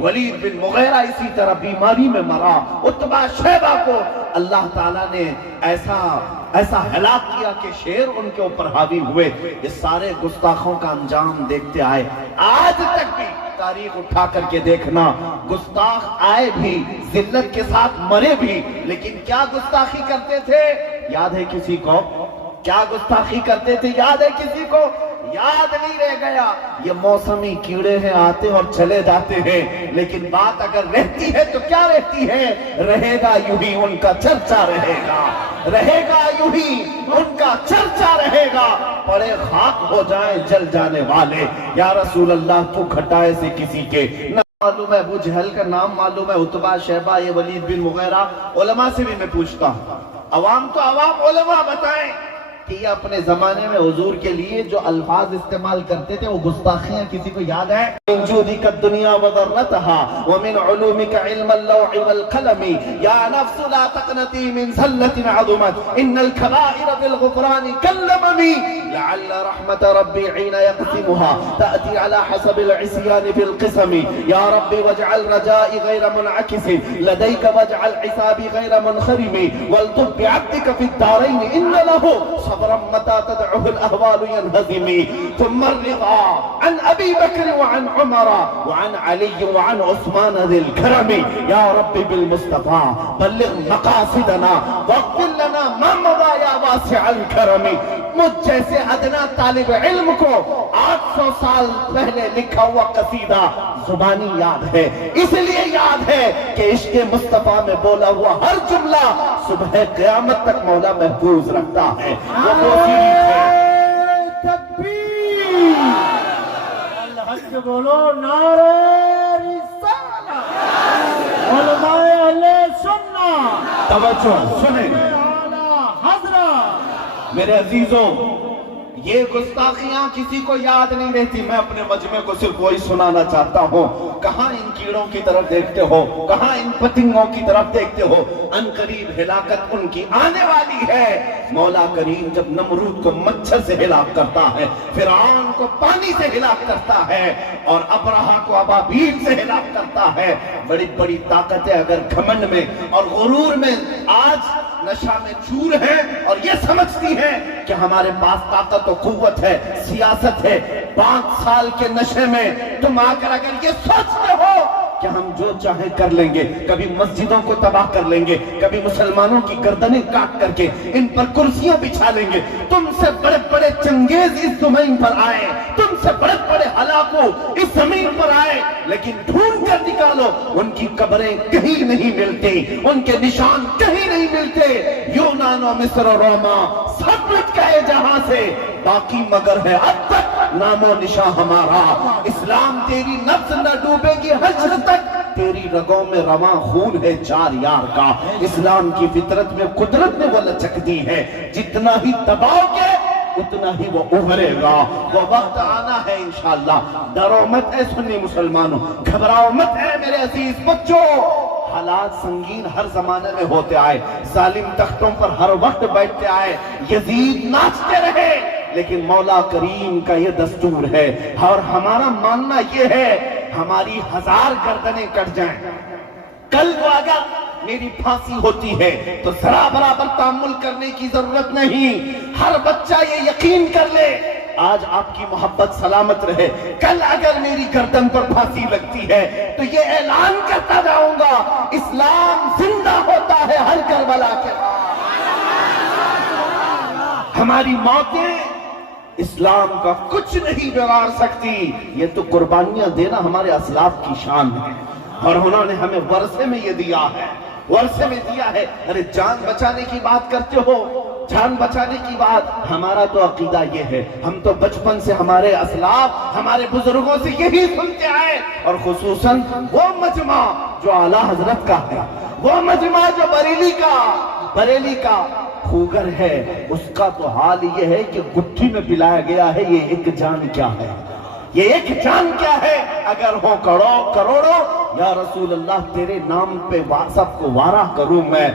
ولید بن مغیرہ اسی طرح بیماری میں مرا. عتبہ شیبہ کو اللہ تعالیٰ نے ایسا ہلاک کیا کہ شیر ان کے اوپر حاوی ہوئے. یہ سارے گستاخوں کا انجام دیکھتے آئے. آج تک بھی تاریخ اٹھا کر کے دیکھنا، گستاخ آئے بھی، ذلت کے ساتھ مرے بھی، لیکن کیا گستاخی کرتے تھے یاد ہے کسی کو؟ کیا گستاخی کرتے تھے یاد ہے کسی کو؟ یاد نہیں رہ گیا. یہ موسمی کیڑے ہیں، آتے اور چلے جاتے ہیں، لیکن بات اگر رہتی ہے تو کیا رہتی ہے؟ رہے گا یوں ہی ان کا چرچا رہے گا، رہے گا یوں ہی ان کا چرچا رہے گا. پڑے خاک ہو جائیں جل جانے والے. یا رسول اللہ تو گھٹائے سے کسی کے نہ معلوم ہے. ابو جہل کا نام معلوم ہے، عتبہ شیبہ، یہ ولید بن مغیرہ. علماء سے بھی میں پوچھتا ہوں، عوام تو عوام، علماء بتائیں کہ یہ اپنے زمانے میں حضور کے لیے جو الفاظ استعمال کرتے تھے وہ گستاخیاں کسی کو یاد ہے؟ من جودک الدنیا وضرتها ومن علومك علم اللوح والقلم یا نفس لا تقنطی من ذلة عظمت ان الكبائر بالغفران كاللمم لعل رحمت ربی حين يقسمها تأتي على حسب العصيان بالقسم یا ربی واجعل رجائي غير منعكس لديك واجعل حسابي غير منخرم والطب بعبدك في الدارين ان له صبرا متى تدعه الأهوال ينهزم ثم الرضا عن أبي بكر وعن عمر وعن علي وعن عثمان ذي الكرم يا رب بالمصطفى بلغ مقاصدنا واغفر لنا ما مضى يا واسع الكرم. مجھ جیسے ادنا طالب علم کو 800 سال پہلے لکھا ہوا قصیدہ زبانی یاد ہے، اس لیے یاد ہے کہ عشق مصطفیٰ میں بولا ہوا ہر جملہ صبح قیامت تک مولا محفوظ رکھتا ہے. وہ تکبیر، الحق بولو، نعرہ رسالہ، علماء اہل سنت، توجہ سنیں حضرت. میرے عزیزوں، یہ گستاخیاں کسی کو یاد نہیں رہتی. میں اپنے مجمع کو صرف وہی سنانا چاہتا ہوں. کہاں ان کیڑوں کی طرف دیکھتے ہو، کہاں ان پتنگوں کی طرف دیکھتے ہو؟ ان قریب ہلاکت ان کی آنے والی ہے. مولا کریم جب نمرود کو مچھر سے ہلاک کرتا ہے، فرعون کو پانی سے ہلاک کرتا ہے، اور ابرہہ کو ابابیل سے ہلاک کرتا ہے. بڑی بڑی طاقتیں اگر گھمنڈ میں اور غرور میں آج نشہ میں چور ہیں اور یہ سمجھتی ہیں کہ ہمارے پاس طاقت و قوت ہے، سیاست ہے. 5 سال کے نشے میں تم آ کر اگر یہ سوچتے ہو کہ ہم جو چاہیں کر لیں گے. کبھی مسجدوں کو تباہ کر لیں گے, کبھی مسلمانوں کی گردنیں کاٹ کر کے ان پر کرسیاں بچھا لیں گے. تم سے بڑے بڑے چنگیز اس زمین پر آئے, تم سے بڑے بڑے ہلاکو اس زمین پر آئے, لیکن ڈھونڈ کر نکالو ان کی قبریں کہیں نہیں ملتی, ان کے نشان کہیں نہیں ملتے. یونان و مصر و روما سب مٹ گئے جہاں سے, باقی مگر ہے اب تک نام و نشان ہمارا. اسلام تیری نفس نہ ڈوبے گی حشر تک, تیری رگوں میں رواں خون ہے چار یار کا. اسلام کی فطرت میں قدرت نے وہ لچک دی ہے, جتنا ہی دباؤ کے اتنا ہی وہ ابھرے گا. وہ وقت آنا ہے انشاءاللہ. ڈرو مت اے سنی مسلمانوں, گھبراؤ مت اے میرے عزیز بچوں. حالات سنگین ہر زمانے میں ہوتے آئے, ظالم تختوں پر ہر وقت بیٹھتے آئے, یزید ناچتے رہے, لیکن مولا کریم کا یہ دستور ہے اور ہمارا ماننا یہ ہے ہماری 1000 گردنیں کٹ جائیں, کل کو اگر میری پھانسی ہوتی ہے تو ذرا برابر تحمل کرنے کی ضرورت نہیں. ہر بچہ یہ یقین کر لے, آج آپ کی محبت سلامت رہے, کل اگر میری گردن پر پھانسی لگتی ہے تو یہ اعلان کرتا جاؤں گا اسلام زندہ ہوتا ہے ہر کربلا کے بعد. ہماری موتیں اسلام کا کچھ نہیں بگاڑ سکتی. یہ تو قربانیاں دینا ہمارے اسلاف کی شان ہے, اور انہوں نے ہمیں ورثے میں یہ دیا ہے, ورثے میں دیا ہے. ارے جان بچانے کی بات کرتے ہو, جان بچانے کی بات, ہمارا تو عقیدہ یہ ہے, ہم تو بچپن سے ہمارے اسلاف ہمارے بزرگوں سے یہی سنتے آئے, اور خصوصاً وہ مجمع جو اعلیٰ حضرت کا ہے, وہ مجمع جو بریلی کا خوگر ہے, اس کا تو حال یہ ہے کہ گٹھی میں پلایا گیا ہے یہ ایک جان کیا ہے, یہ ایک جان کیا ہے. اگر ہو کروڑوں یا رسول اللہ تیرے نام پہ سب کو وارہ کروں میں,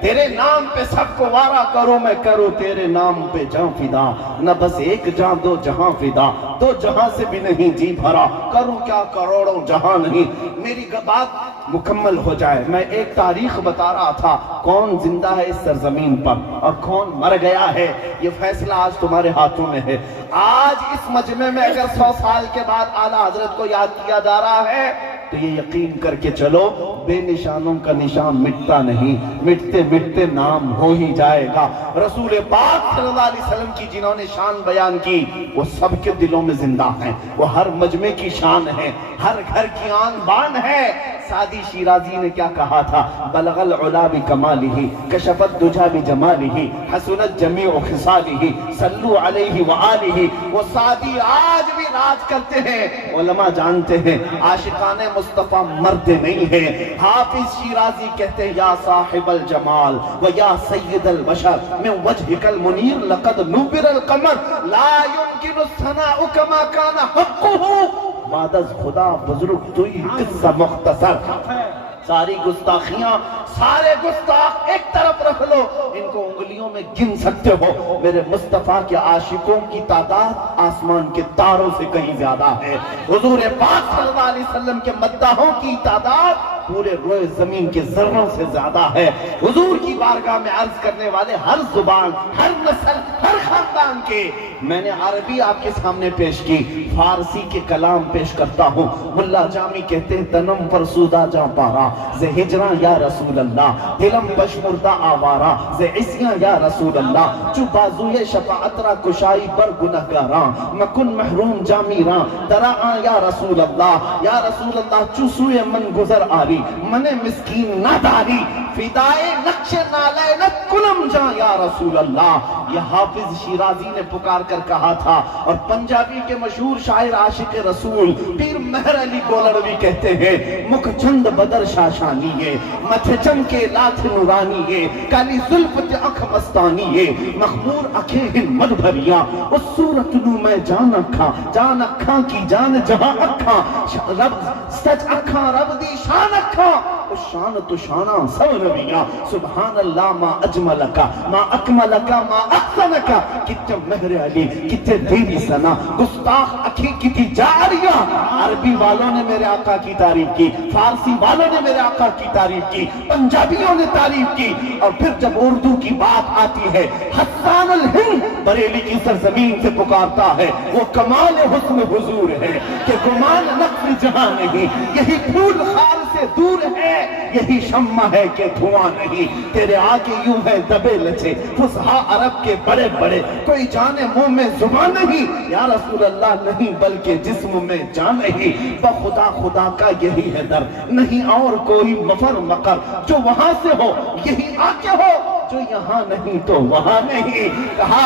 تیرے نام پہ سب کو وارہ کروں میں, کروں تیرے نام پہ جان فدا, نہ بس ایک جان دو جہاں فدا, دو جہاں سے بھی نہیں جی بھرا, کروں کیا کروڑوں جہاں نہیں. میری بات مکمل ہو جائے, میں ایک تاریخ بتا رہا تھا, کون زندہ ہے اس سرزمین پر اور کون مر گیا ہے, یہ فیصلہ آج تمہارے ہاتھوں میں ہے. آج اس مجمع میں اگر 100 سال کے بعد اعلیٰ حضرت کو یاد کیا جا رہا ہے تو یہ یقین کر کے چلو بے نشانوں کا نشان مٹتا نہیں, مٹتے مٹتے نام ہو ہی جائے گا. رسول پاک صلی اللہ علیہ وسلم کی جنہوں نے شان بیان کی وہ سب کے دلوں میں زندہ ہیں, وہ ہر مجمع کی شان ہے, ہر گھر کی آن بان ہے. سعدی شیرازی نے کیا کہا تھا, بلغ العلا بکمالہ کشف الدجا بجمالہ حسنت جمیع خصالہ صلو علیہ وآلہ. وہ سعدی آج بھی راج کرتے ہیں, علماء جانتے ہیں عاشقان مصطفیٰ مرتے نہیں ہیں. حافظ شیرازی کہتے ہیں یا صاحب الجمال و یا سید البشر من وجہک المنیر لقد نور القمر لا يمکن الثناء کما کان حقہ. بعد از خدا بزرگ توی قصہ مختصر. ساری گستاخیاں, سارے گستاخ ایک طرف رکھ لو, ان کو انگلیوں میں گن سکتے ہو. میرے مصطفیٰ کے عاشقوں کی تعداد آسمان کے تاروں سے کہیں زیادہ ہے. حضور پاک صلی اللہ علیہ وسلم کے مداحوں کی تعداد پورے روئے زمین کے ذروں سے زیادہ ہے. حضور کی بارگاہ میں عرض کرنے والے ہر زبان, ہر نسل, ہر خاندان کے, میں نے عربی آپ کے سامنے پیش کی, فارسی کے کلام پیش کرتا ہوں. ملا جامی کہتے ہیں تنم فرسودہ جاں پارا زِ ہجراں یا رسول اللہ, دلم بشمردہ آوارا زِ عصیاں یا رسول اللہ, چو بازوئے شفاعت را کشائی بر گنہگاراں, مکن محروم جامیراں دراں یا رسول اللہ. یا رسول اللہ چو سوئے من گزر آری, من مسکین نہ داری, فدائے نقش نالینت کنم جاں یا رسول اللہ. یہ حافظ شیرازی نے پکار کر کہا تھا. اور پنجابی کے مشہور شاعر عاشق رسول پیر مہر علی گولڑوی کہتے ہیں مکھ چند بدر شاشانی ہے, متھ چمکے لاتھ نورانی ہے, کالی زلفت اکھ مستانی ہے, مخمور اکھیں ہن مد بھریاں, اس صورت نو میں جان اکھاں کی جان جہاں اکھاں, رب سچ اکھاں رب دی شان اکھاں, شان تو شانہ سب نبیاں سبحان اللہ ما اجملکا ما اکملکا ما احسنکا کتنے مہر علی کتنے دیوی سنا گستاخ اکھی کتی جاریہ عربی والوں نے میرے آقا کی تعریف کی فارسی والوں نے میرے آقا کی تعریف کی پنجابیوں نے تعریف کی اور پھر جب اردو کی بات آتی ہے حسان الہند بریلی کی سرزمین سے پکارتا ہے وہ کمال حسن حضور ہے کہ گمان نقص جہاں نہیں یہی پھول خار سے دور ہے یہی شمع ہے کہ دھواں نہیں تیرے آگے یوں ہے دبے لچے فصحا عرب کے بڑے بڑے کوئی جانے منہ میں زبان نہیں یا رسول اللہ نہیں بلکہ جسم میں جان نہیں بخدا خدا کا یہی ہے در نہیں اور کوئی مفر مقر جو وہاں سے ہو یہی آگے ہو جو یہاں نہیں تو وہاں نہیں کہا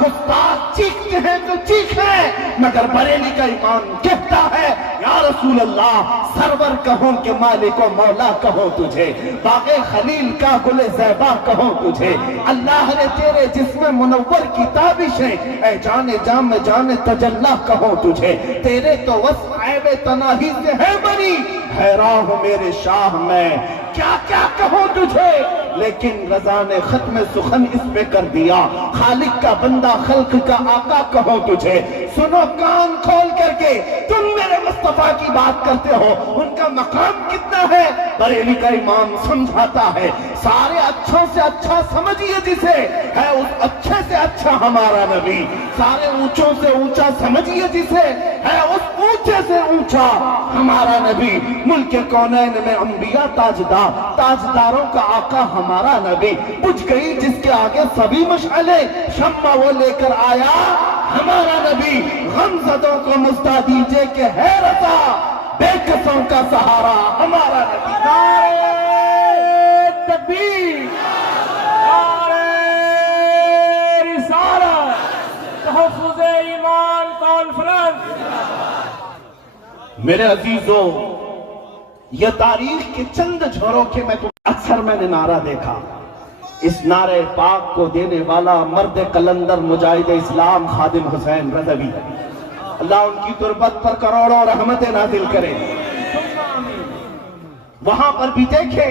گستاخ چیختے ہیں تو چیخیں مگر بریلی کا ایمان کہتا ہے یا رسول اللہ سرور کہوں کہ مالک و مولا کہوں تجھے باغ خلیل کا گل زیبا کہوں تجھے اللہ نے تیرے جسم منور کی تابشیں اے جانے جام جانے تجلہ کہوں تجھے تیرے تو وصف عیب تناہی سے ہے بنی حیران ہوں میرے شاہ میں کیا کیا کہوں تجھے لیکن رضا نے ختم سخن اس پہ کر دیا خالق کا بندہ خلق کا آقا کہوں تجھے سنو کان کھول کر کے تم میرے مصطفیٰ کی بات کرتے ہو ان کا مقام کتنا ہے بریلی کا امام سمجھاتا ہے سارے اچھوں سے اچھا سمجھیے جسے ہے اس اچھے سے اچھا ہمارا نبی سارے اونچوں سے اونچا سمجھیے جسے ہے اس اونچے سے اونچا ہمارا نبی ملک کونین میں انبیاء تاجدار تاجداروں کا آقا ہمارا نبی بجھ گئی جس کے آگے سبھی مشعلے شمع وہ لے کر آیا ہمارا نبی غمزدوں کو مزدہ دیجئے کہ ہے رضا بے کسوں کا سہارا ہمارا نبی نعرہ تکبیر نعرہ رسالت تحفظ ایمان کانفرنس میرے عزیزوں یہ تاریخ کے چند جھروکے میں اکثر میں نے نعرہ دیکھا اس نعرہ پاک کو دینے والا مرد قلندر مجاہد اسلام خادم حسین رضوی اللہ ان کی تربت پر کروڑوں رحمت نازل کرے وہاں پر بھی دیکھے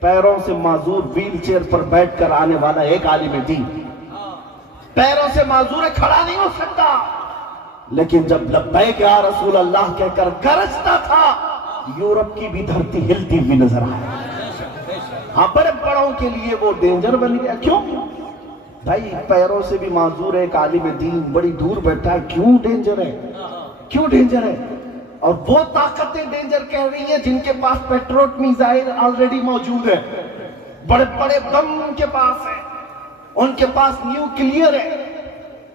پیروں سے معذور ویل چیئر پر بیٹھ کر آنے والا ایک عالم دین پیروں سے معذور کھڑا نہیں ہو سکتا لیکن جب لبیک یا رسول اللہ کہہ کر گرجتا تھا یورپ کی بھی دھرتی ہلتی بھی نظر آئی ہاں بڑے بڑوں کے لیے وہ ڈینجر بن گیا کیوں بھائی پیروں سے بھی معذور ہے ایک عالم دین بڑی دور بیٹھا ہے کیوں ڈینجر ہے اور وہ طاقتیں ڈینجر کہہ رہی ہیں جن کے پاس پیٹروٹ میزائل آلریڈی موجود ہے بڑے بڑے بم ان کے پاس ہیں ان کے پاس نیوکلیئر ہے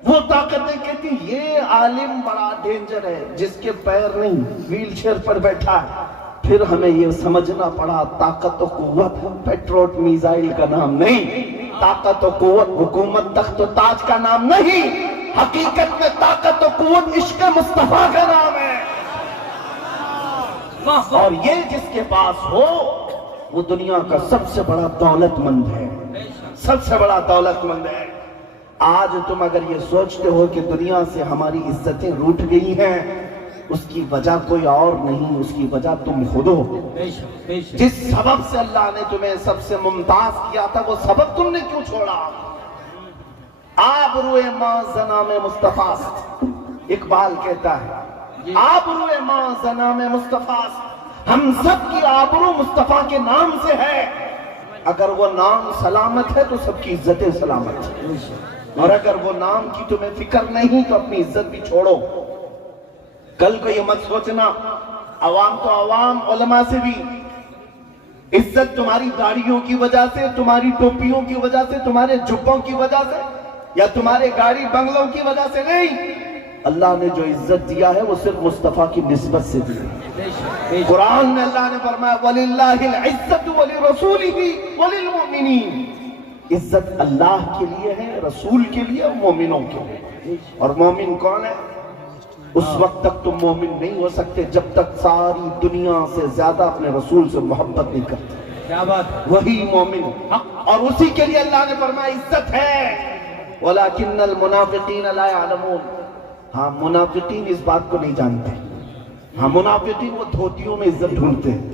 وہ طاقتیں کہتی یہ عالم بڑا ڈینجر ہے جس کے پیر نہیں ویل چیئر پر بیٹھا ہے پھر ہمیں یہ سمجھنا پڑا طاقت و قوت پیٹروٹ میزائل کا نام نہیں طاقت و قوت حکومت تخت و تاج کا نام نہیں حقیقت میں طاقت و قوت عشق مصطفیٰ کا نام ہے اور یہ جس کے پاس ہو وہ دنیا کا سب سے بڑا دولت مند ہے سب سے بڑا دولت مند ہے آج تم اگر یہ سوچتے ہو کہ دنیا سے ہماری عزتیں روٹ گئی ہیں اس کی وجہ کوئی اور نہیں اس کی وجہ تم خود ہو جس سبب سے اللہ نے تمہیں سب سے ممتاز کیا تھا وہ سبب تم نے کیوں چھوڑا آبروئے ماں زنام مصطفیٰ اقبال کہتا ہے آبروئے ماں زنام مصطفیٰ ہم سب کی آبرو مصطفیٰ کے نام سے ہے اگر وہ نام سلامت ہے تو سب کی عزتیں سلامت ہے اور اگر وہ نام کی تمہیں فکر نہیں تو اپنی عزت بھی چھوڑو کل کو یہ مت سوچنا عوام تو عوام علماء سے بھی عزت تمہاری داڑھیوں کی وجہ سے تمہاری ٹوپیوں کی وجہ سے تمہارے جبوں کی وجہ سے یا تمہارے گاڑی بنگلوں کی وجہ سے نہیں اللہ نے جو عزت دیا ہے وہ صرف مصطفیٰ کی نسبت سے دی قرآن میں اللہ نے فرمایا وَلِلَّهِ الْعِزَّةُ وَلِرَسُولِهِ وَلِلْمُؤْمِنِينَ عزت اللہ کے لیے ہے رسول کے لیے اور مومنوں کے لیے اور مومن کون ہے اس وقت تک تم مومن نہیں ہو سکتے جب تک ساری دنیا سے زیادہ اپنے رسول سے محبت نہیں کرتے کیا بات وہی مومن اور اسی کے لیے اللہ نے فرمایا عزت ہے وَلَكِنَّ الْمُنَافِقِينَ لَا يَعْلَمُونَ ہاں منافقین اس بات کو نہیں جانتے ہاں منافقین وہ دھوتیوں میں عزت ڈھونڈتے ہیں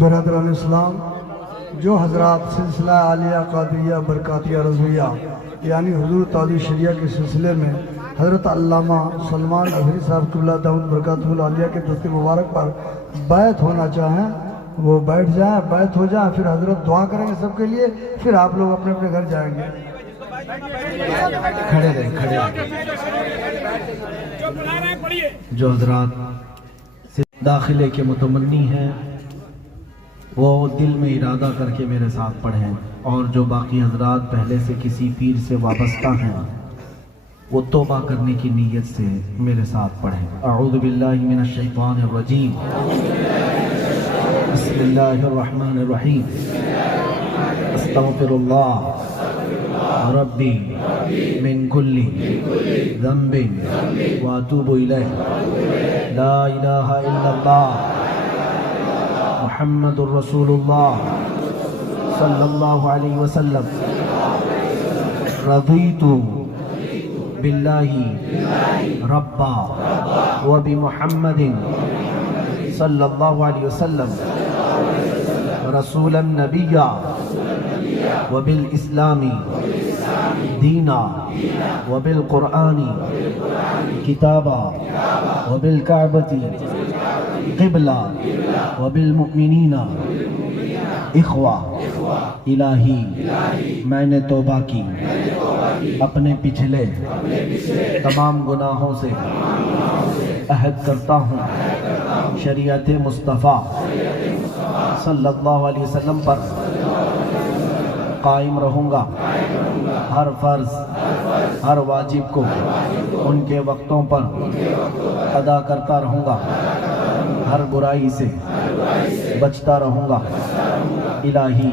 برادران اسلام، جو حضرات سلسلہ عالیہ قادریہ برکاتیہ رضویہ یعنی حضور تعالی شریعہ کے سلسلے میں حضرت علامہ سلمان اظہری صاحب قبلہ دعوت برکاتہ العالیہ کے دست مبارک پر بیعت ہونا چاہیں وہ بیٹھ جائیں، بیعت ہو جائیں، پھر حضرت دعا کریں گے سب کے لیے، پھر آپ لوگ اپنے اپنے گھر جائیں گے۔ کھڑے رہیں، کھڑے رہیں۔ جو حضرات داخلے کے متمنی ہیں وہ دل میں ارادہ کر کے میرے ساتھ پڑھیں، اور جو باقی حضرات پہلے سے کسی پیر سے وابستہ ہیں وہ توبہ کرنے کی نیت سے میرے ساتھ پڑھیں۔ اعوذ باللہ من الشیطان الرجیم، بسم اللہ الرحمن الرحیم، استغفر اللہ ربی من کل ذنب واتوب الیہ، لا الہ الا اللہ محمد الرسول اللہ صلی اللہ علیہ وسلم، رضیت باللہ ربا وبمحمد صلی اللہ علیہ وسلم رسولا نبیا وبالاسلام دینا وبالقرآن کتابا وبالکعبۃ قبلہ وبالمؤمنین اخوہ۔ الہی میں نے توبہ کی، اپنے پچھلے تمام گناہوں سے عہد کرتا ہوں شریعت مصطفیٰ صلی اللہ علیہ وسلم پر قائم رہوں گا، ہر فرض ہر واجب کو ان کے وقتوں پر ادا کرتا رہوں گا، ہر برائی سے بچتا رہوں گا۔ الہی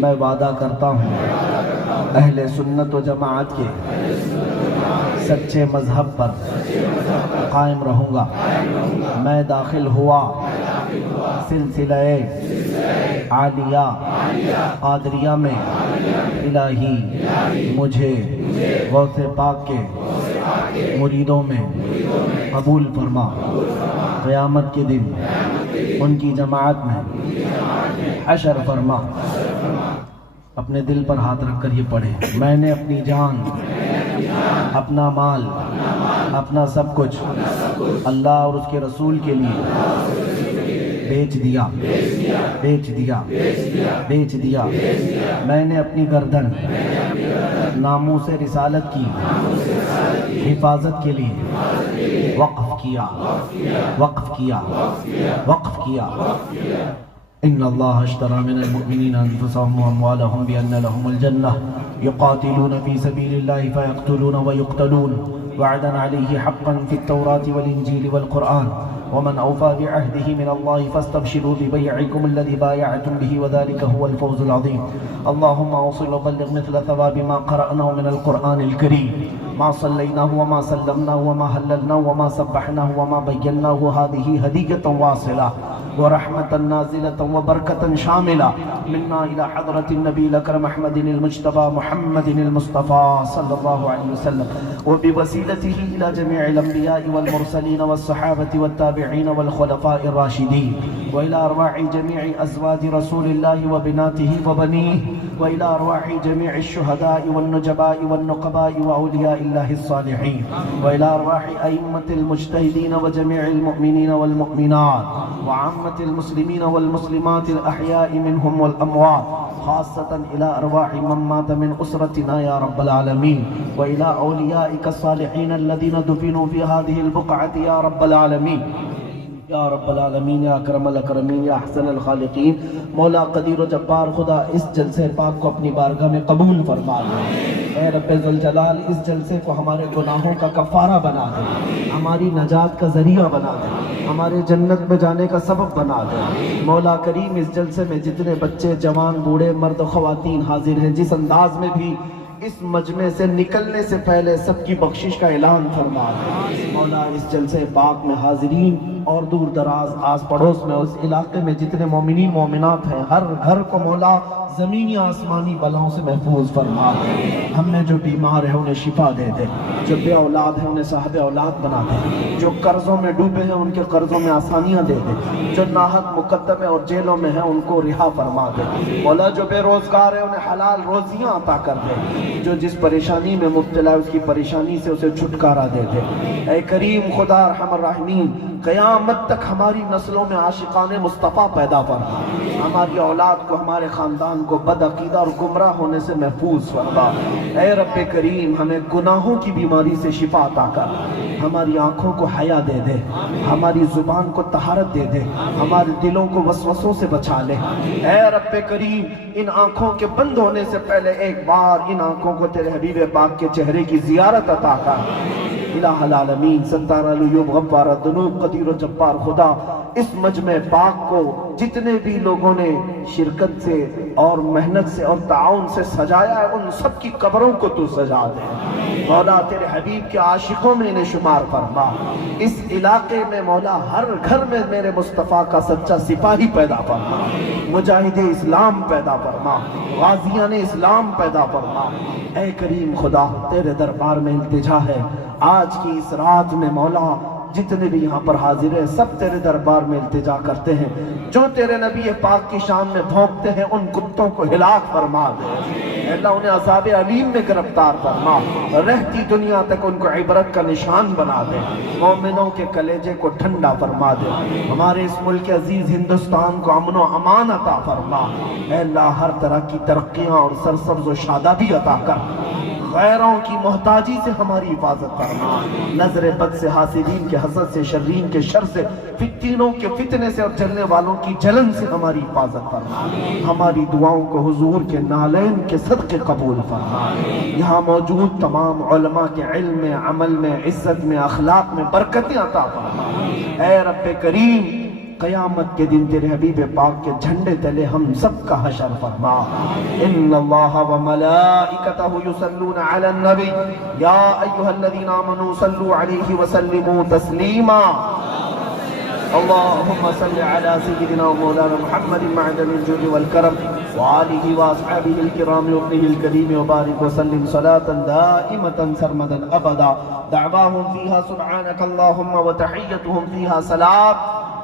میں وعدہ کرتا ہوں اہل سنت و جماعت کے سچے مذہب پر قائم رہوں گا۔ میں داخل ہوا سلسلہ عالیہ قادریہ میں، الہی مجھے غوث پاک کے مریدوں میں قبول فرما، قیامت کے دن ان کی جماعت میں حشر فرما۔ اپنے دل پر ہاتھ رکھ کر یہ پڑھیں، میں نے اپنی جان، اپنا مال، اپنا سب کچھ اللہ اور اس کے رسول کے لیے بیچ دیا، بیچ دیا، بیچ دیا۔ میں نے اپنی گردن ناموس رسالت کی حفاظت کے لیے وقف کیا، وقف کیا، وقف کیا۔ ان اللہ اشترى من المؤمنین انفسهم واموالهم بان لهم الجنہ یقاتلون فی سبیل اللہ فیقتلون ویقتلون وعدا علیہ حقا فی التوراة والانجیل والقرآن ومن اوفى بعهده من الله فاستبشروا ببيعكم الذي بايعتم به وذلك هو الفوز العظيم۔ اللهم اوصل وبلغ مثل ثواب ما قرأناه من القرآن الكريم، ما صليناه وما سلمناه وما هللناه وما سبحناه وما بيناه، هذه هدية واصلة ورحمة نازلة وبركة شاملة منا إلى حضرة النبي الأكرم أحمد المجتبى محمد المصطفى صلى الله عليه وسلم، وبوسيلته إلى جميع الأنبياء والمرسلين والصحابة والتابعين والخلفاء الراشدين، وإلى أرواح جميع أزواج رسول الله وبناته وبنيه، وإلى أرواح جميع الشهداء والنجباء والنقباء وأولياء الله الصالحين، وإلى أرواح أئمة المجتهدين وجميع المؤمنين والمؤمنات وعامة المسلمين والمسلمات الأحياء منهم والأموات، خاصة إلى أرواح من مات من أسرتنا يا رب العالمين، وإلى أوليائك الصالحين الذين دفنوا في هذه البقعة يا رب العالمين، یا رب العالمین، یا اکرم الاکرمین، یا احسن الخالقین۔ مولا قدیر و جبار خدا اس جلسے پاک کو اپنی بارگاہ میں قبول فرما لے۔ اے رب ذوالجلال اس جلسے کو ہمارے گناہوں کا کفارہ بنا دے، ہماری نجات کا ذریعہ بنا دے، ہمارے جنت میں جانے کا سبب بنا دے۔ مولا کریم اس جلسے میں جتنے بچے، جوان، بوڑھے، مرد، خواتین حاضر ہیں، جس انداز میں بھی اس مجمع سے نکلنے سے پہلے سب کی بخشش کا اعلان فرما۔ مولا اس جلسے پاک میں حاضرین اور دور دراز آس پڑوس میں اس علاقے میں جتنے مومنین مومنات ہیں ہر گھر کو مولا زمینی آسمانی بلاؤں سے محفوظ فرما دے. ہم میں جو بیمار ہیں انہیں شفا دے دے, جو بے اولاد ہیں انہیں صاحب اولاد بنا دے, جو قرضوں میں ڈوبے ہیں ان کے قرضوں میں آسانیاں دے دے, جو ناحق مقدمے اور جیلوں میں ہیں ان کو رہا فرما دے. مولا جو بے روزگار ہے انہیں حلال روزیاں عطا کر دے, جو جس پریشانی میں مبتلا ہے اس کی پریشانی سے اسے چھٹکارا دے دے. اے کریم خدا ارحم الراحمین, قیامت تک ہماری نسلوں میں عاشقان مصطفیٰ پیدا فرما, ہماری اولاد کو ہمارے خاندان کو بد عقیدہ اور گمراہ ہونے سے محفوظ فرما. اے رب کریم ہمیں گناہوں کی بیماری سے شفا عطا کر, ہماری آنکھوں کو حیا دے دے, ہماری زبان کو طہارت دے دے, ہمارے دلوں کو وسوسوں سے بچا لے. اے رب کریم ان آنکھوں کے بند ہونے سے پہلے ایک بار ان آنکھوں کو تیرے حبیب پاک کے چہرے کی زیارت عطا کر. الہ العالمین ستار العیوب غفار الذنوب قدیر و جبار خدا, اس مجمع پاک کو جتنے بھی لوگوں نے شرکت سے اور محنت سے اور تعاون سے سجایا ہے ان سب کی قبروں کو تو سجا دے. مولا تیرے حبیب کے عاشقوں میں انہیں شمار فرما. اس علاقے میں مولا ہر گھر میں میرے مصطفیٰ کا سچا سپاہی پیدا فرما, مجاہد اسلام پیدا فرما, غازیان اسلام پیدا فرما. اے کریم خدا تیرے دربار میں التجا ہے, آج کی اس رات میں مولا جتنے بھی یہاں پر حاضر ہیں سب تیرے دربار میں التجا کرتے ہیں, جو تیرے نبی پاک کی شان میں بھونکتے ہیں ان کتوں کو ہلاک فرما دے. اللہ انہیں عذاب علیم میں گرفتار فرما, رہتی دنیا تک ان کو عبرت کا نشان بنا دے, مومنوں کے کلیجے کو ٹھنڈا فرما دے, ہمارے اس ملک عزیز ہندوستان کو امن و امان عطا فرما. اے اللہ ہر طرح کی ترقیاں اور سرسبز و شادابی عطا کر, غیروں کی محتاجی سے ہماری حفاظت فرما, نظر بد سے, حاسدین کے حسد سے, شرین کے شر سے, فتنوں کے فتنے سے اور جلنے والوں کی جلن سے ہماری حفاظت فرما. ہماری دعاؤں کو حضور کے نالین کے صدقے قبول فرما. یہاں موجود تمام علماء کے علم میں, عمل میں, عزت میں, اخلاق میں برکتیں عطا فرما. اے رب کریم قیامت کے دن تیرے حبیب پاک کے جھنڈے تلے ہم سب کا حشر فرما. ان اللہ و ملائکتہ یصلون علی النبی یا ایھا الذین آمنوا صلوا علیہ وسلموا تسلیما. اللهم صل على سيدنا ومولانا محمد معدن الجود والكرم وآله وأصحابه الكرام وابنه الكريم وبارك وسلم صلاة دائمة سرمدا أبدا. دعواهم فيها سبحانك اللهم وتحيتهم فيها سلام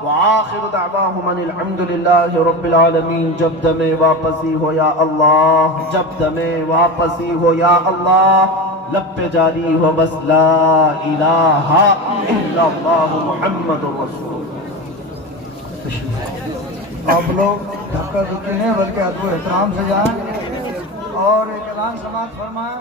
وآخر دعواهم ان الحمد للہ رب العالمین. جب دمیں واپسی ہو یا اللہ, جب دمیں واپسی ہو یا اللہ, لب پہ جاری ہو بس لا الہ الا اللہ محمد رسول. آپ لوگ دھکا دھکی نہیں بلکہ ادب و احترام سے جائیں اور ایک اعلان سماعت فرمائیں.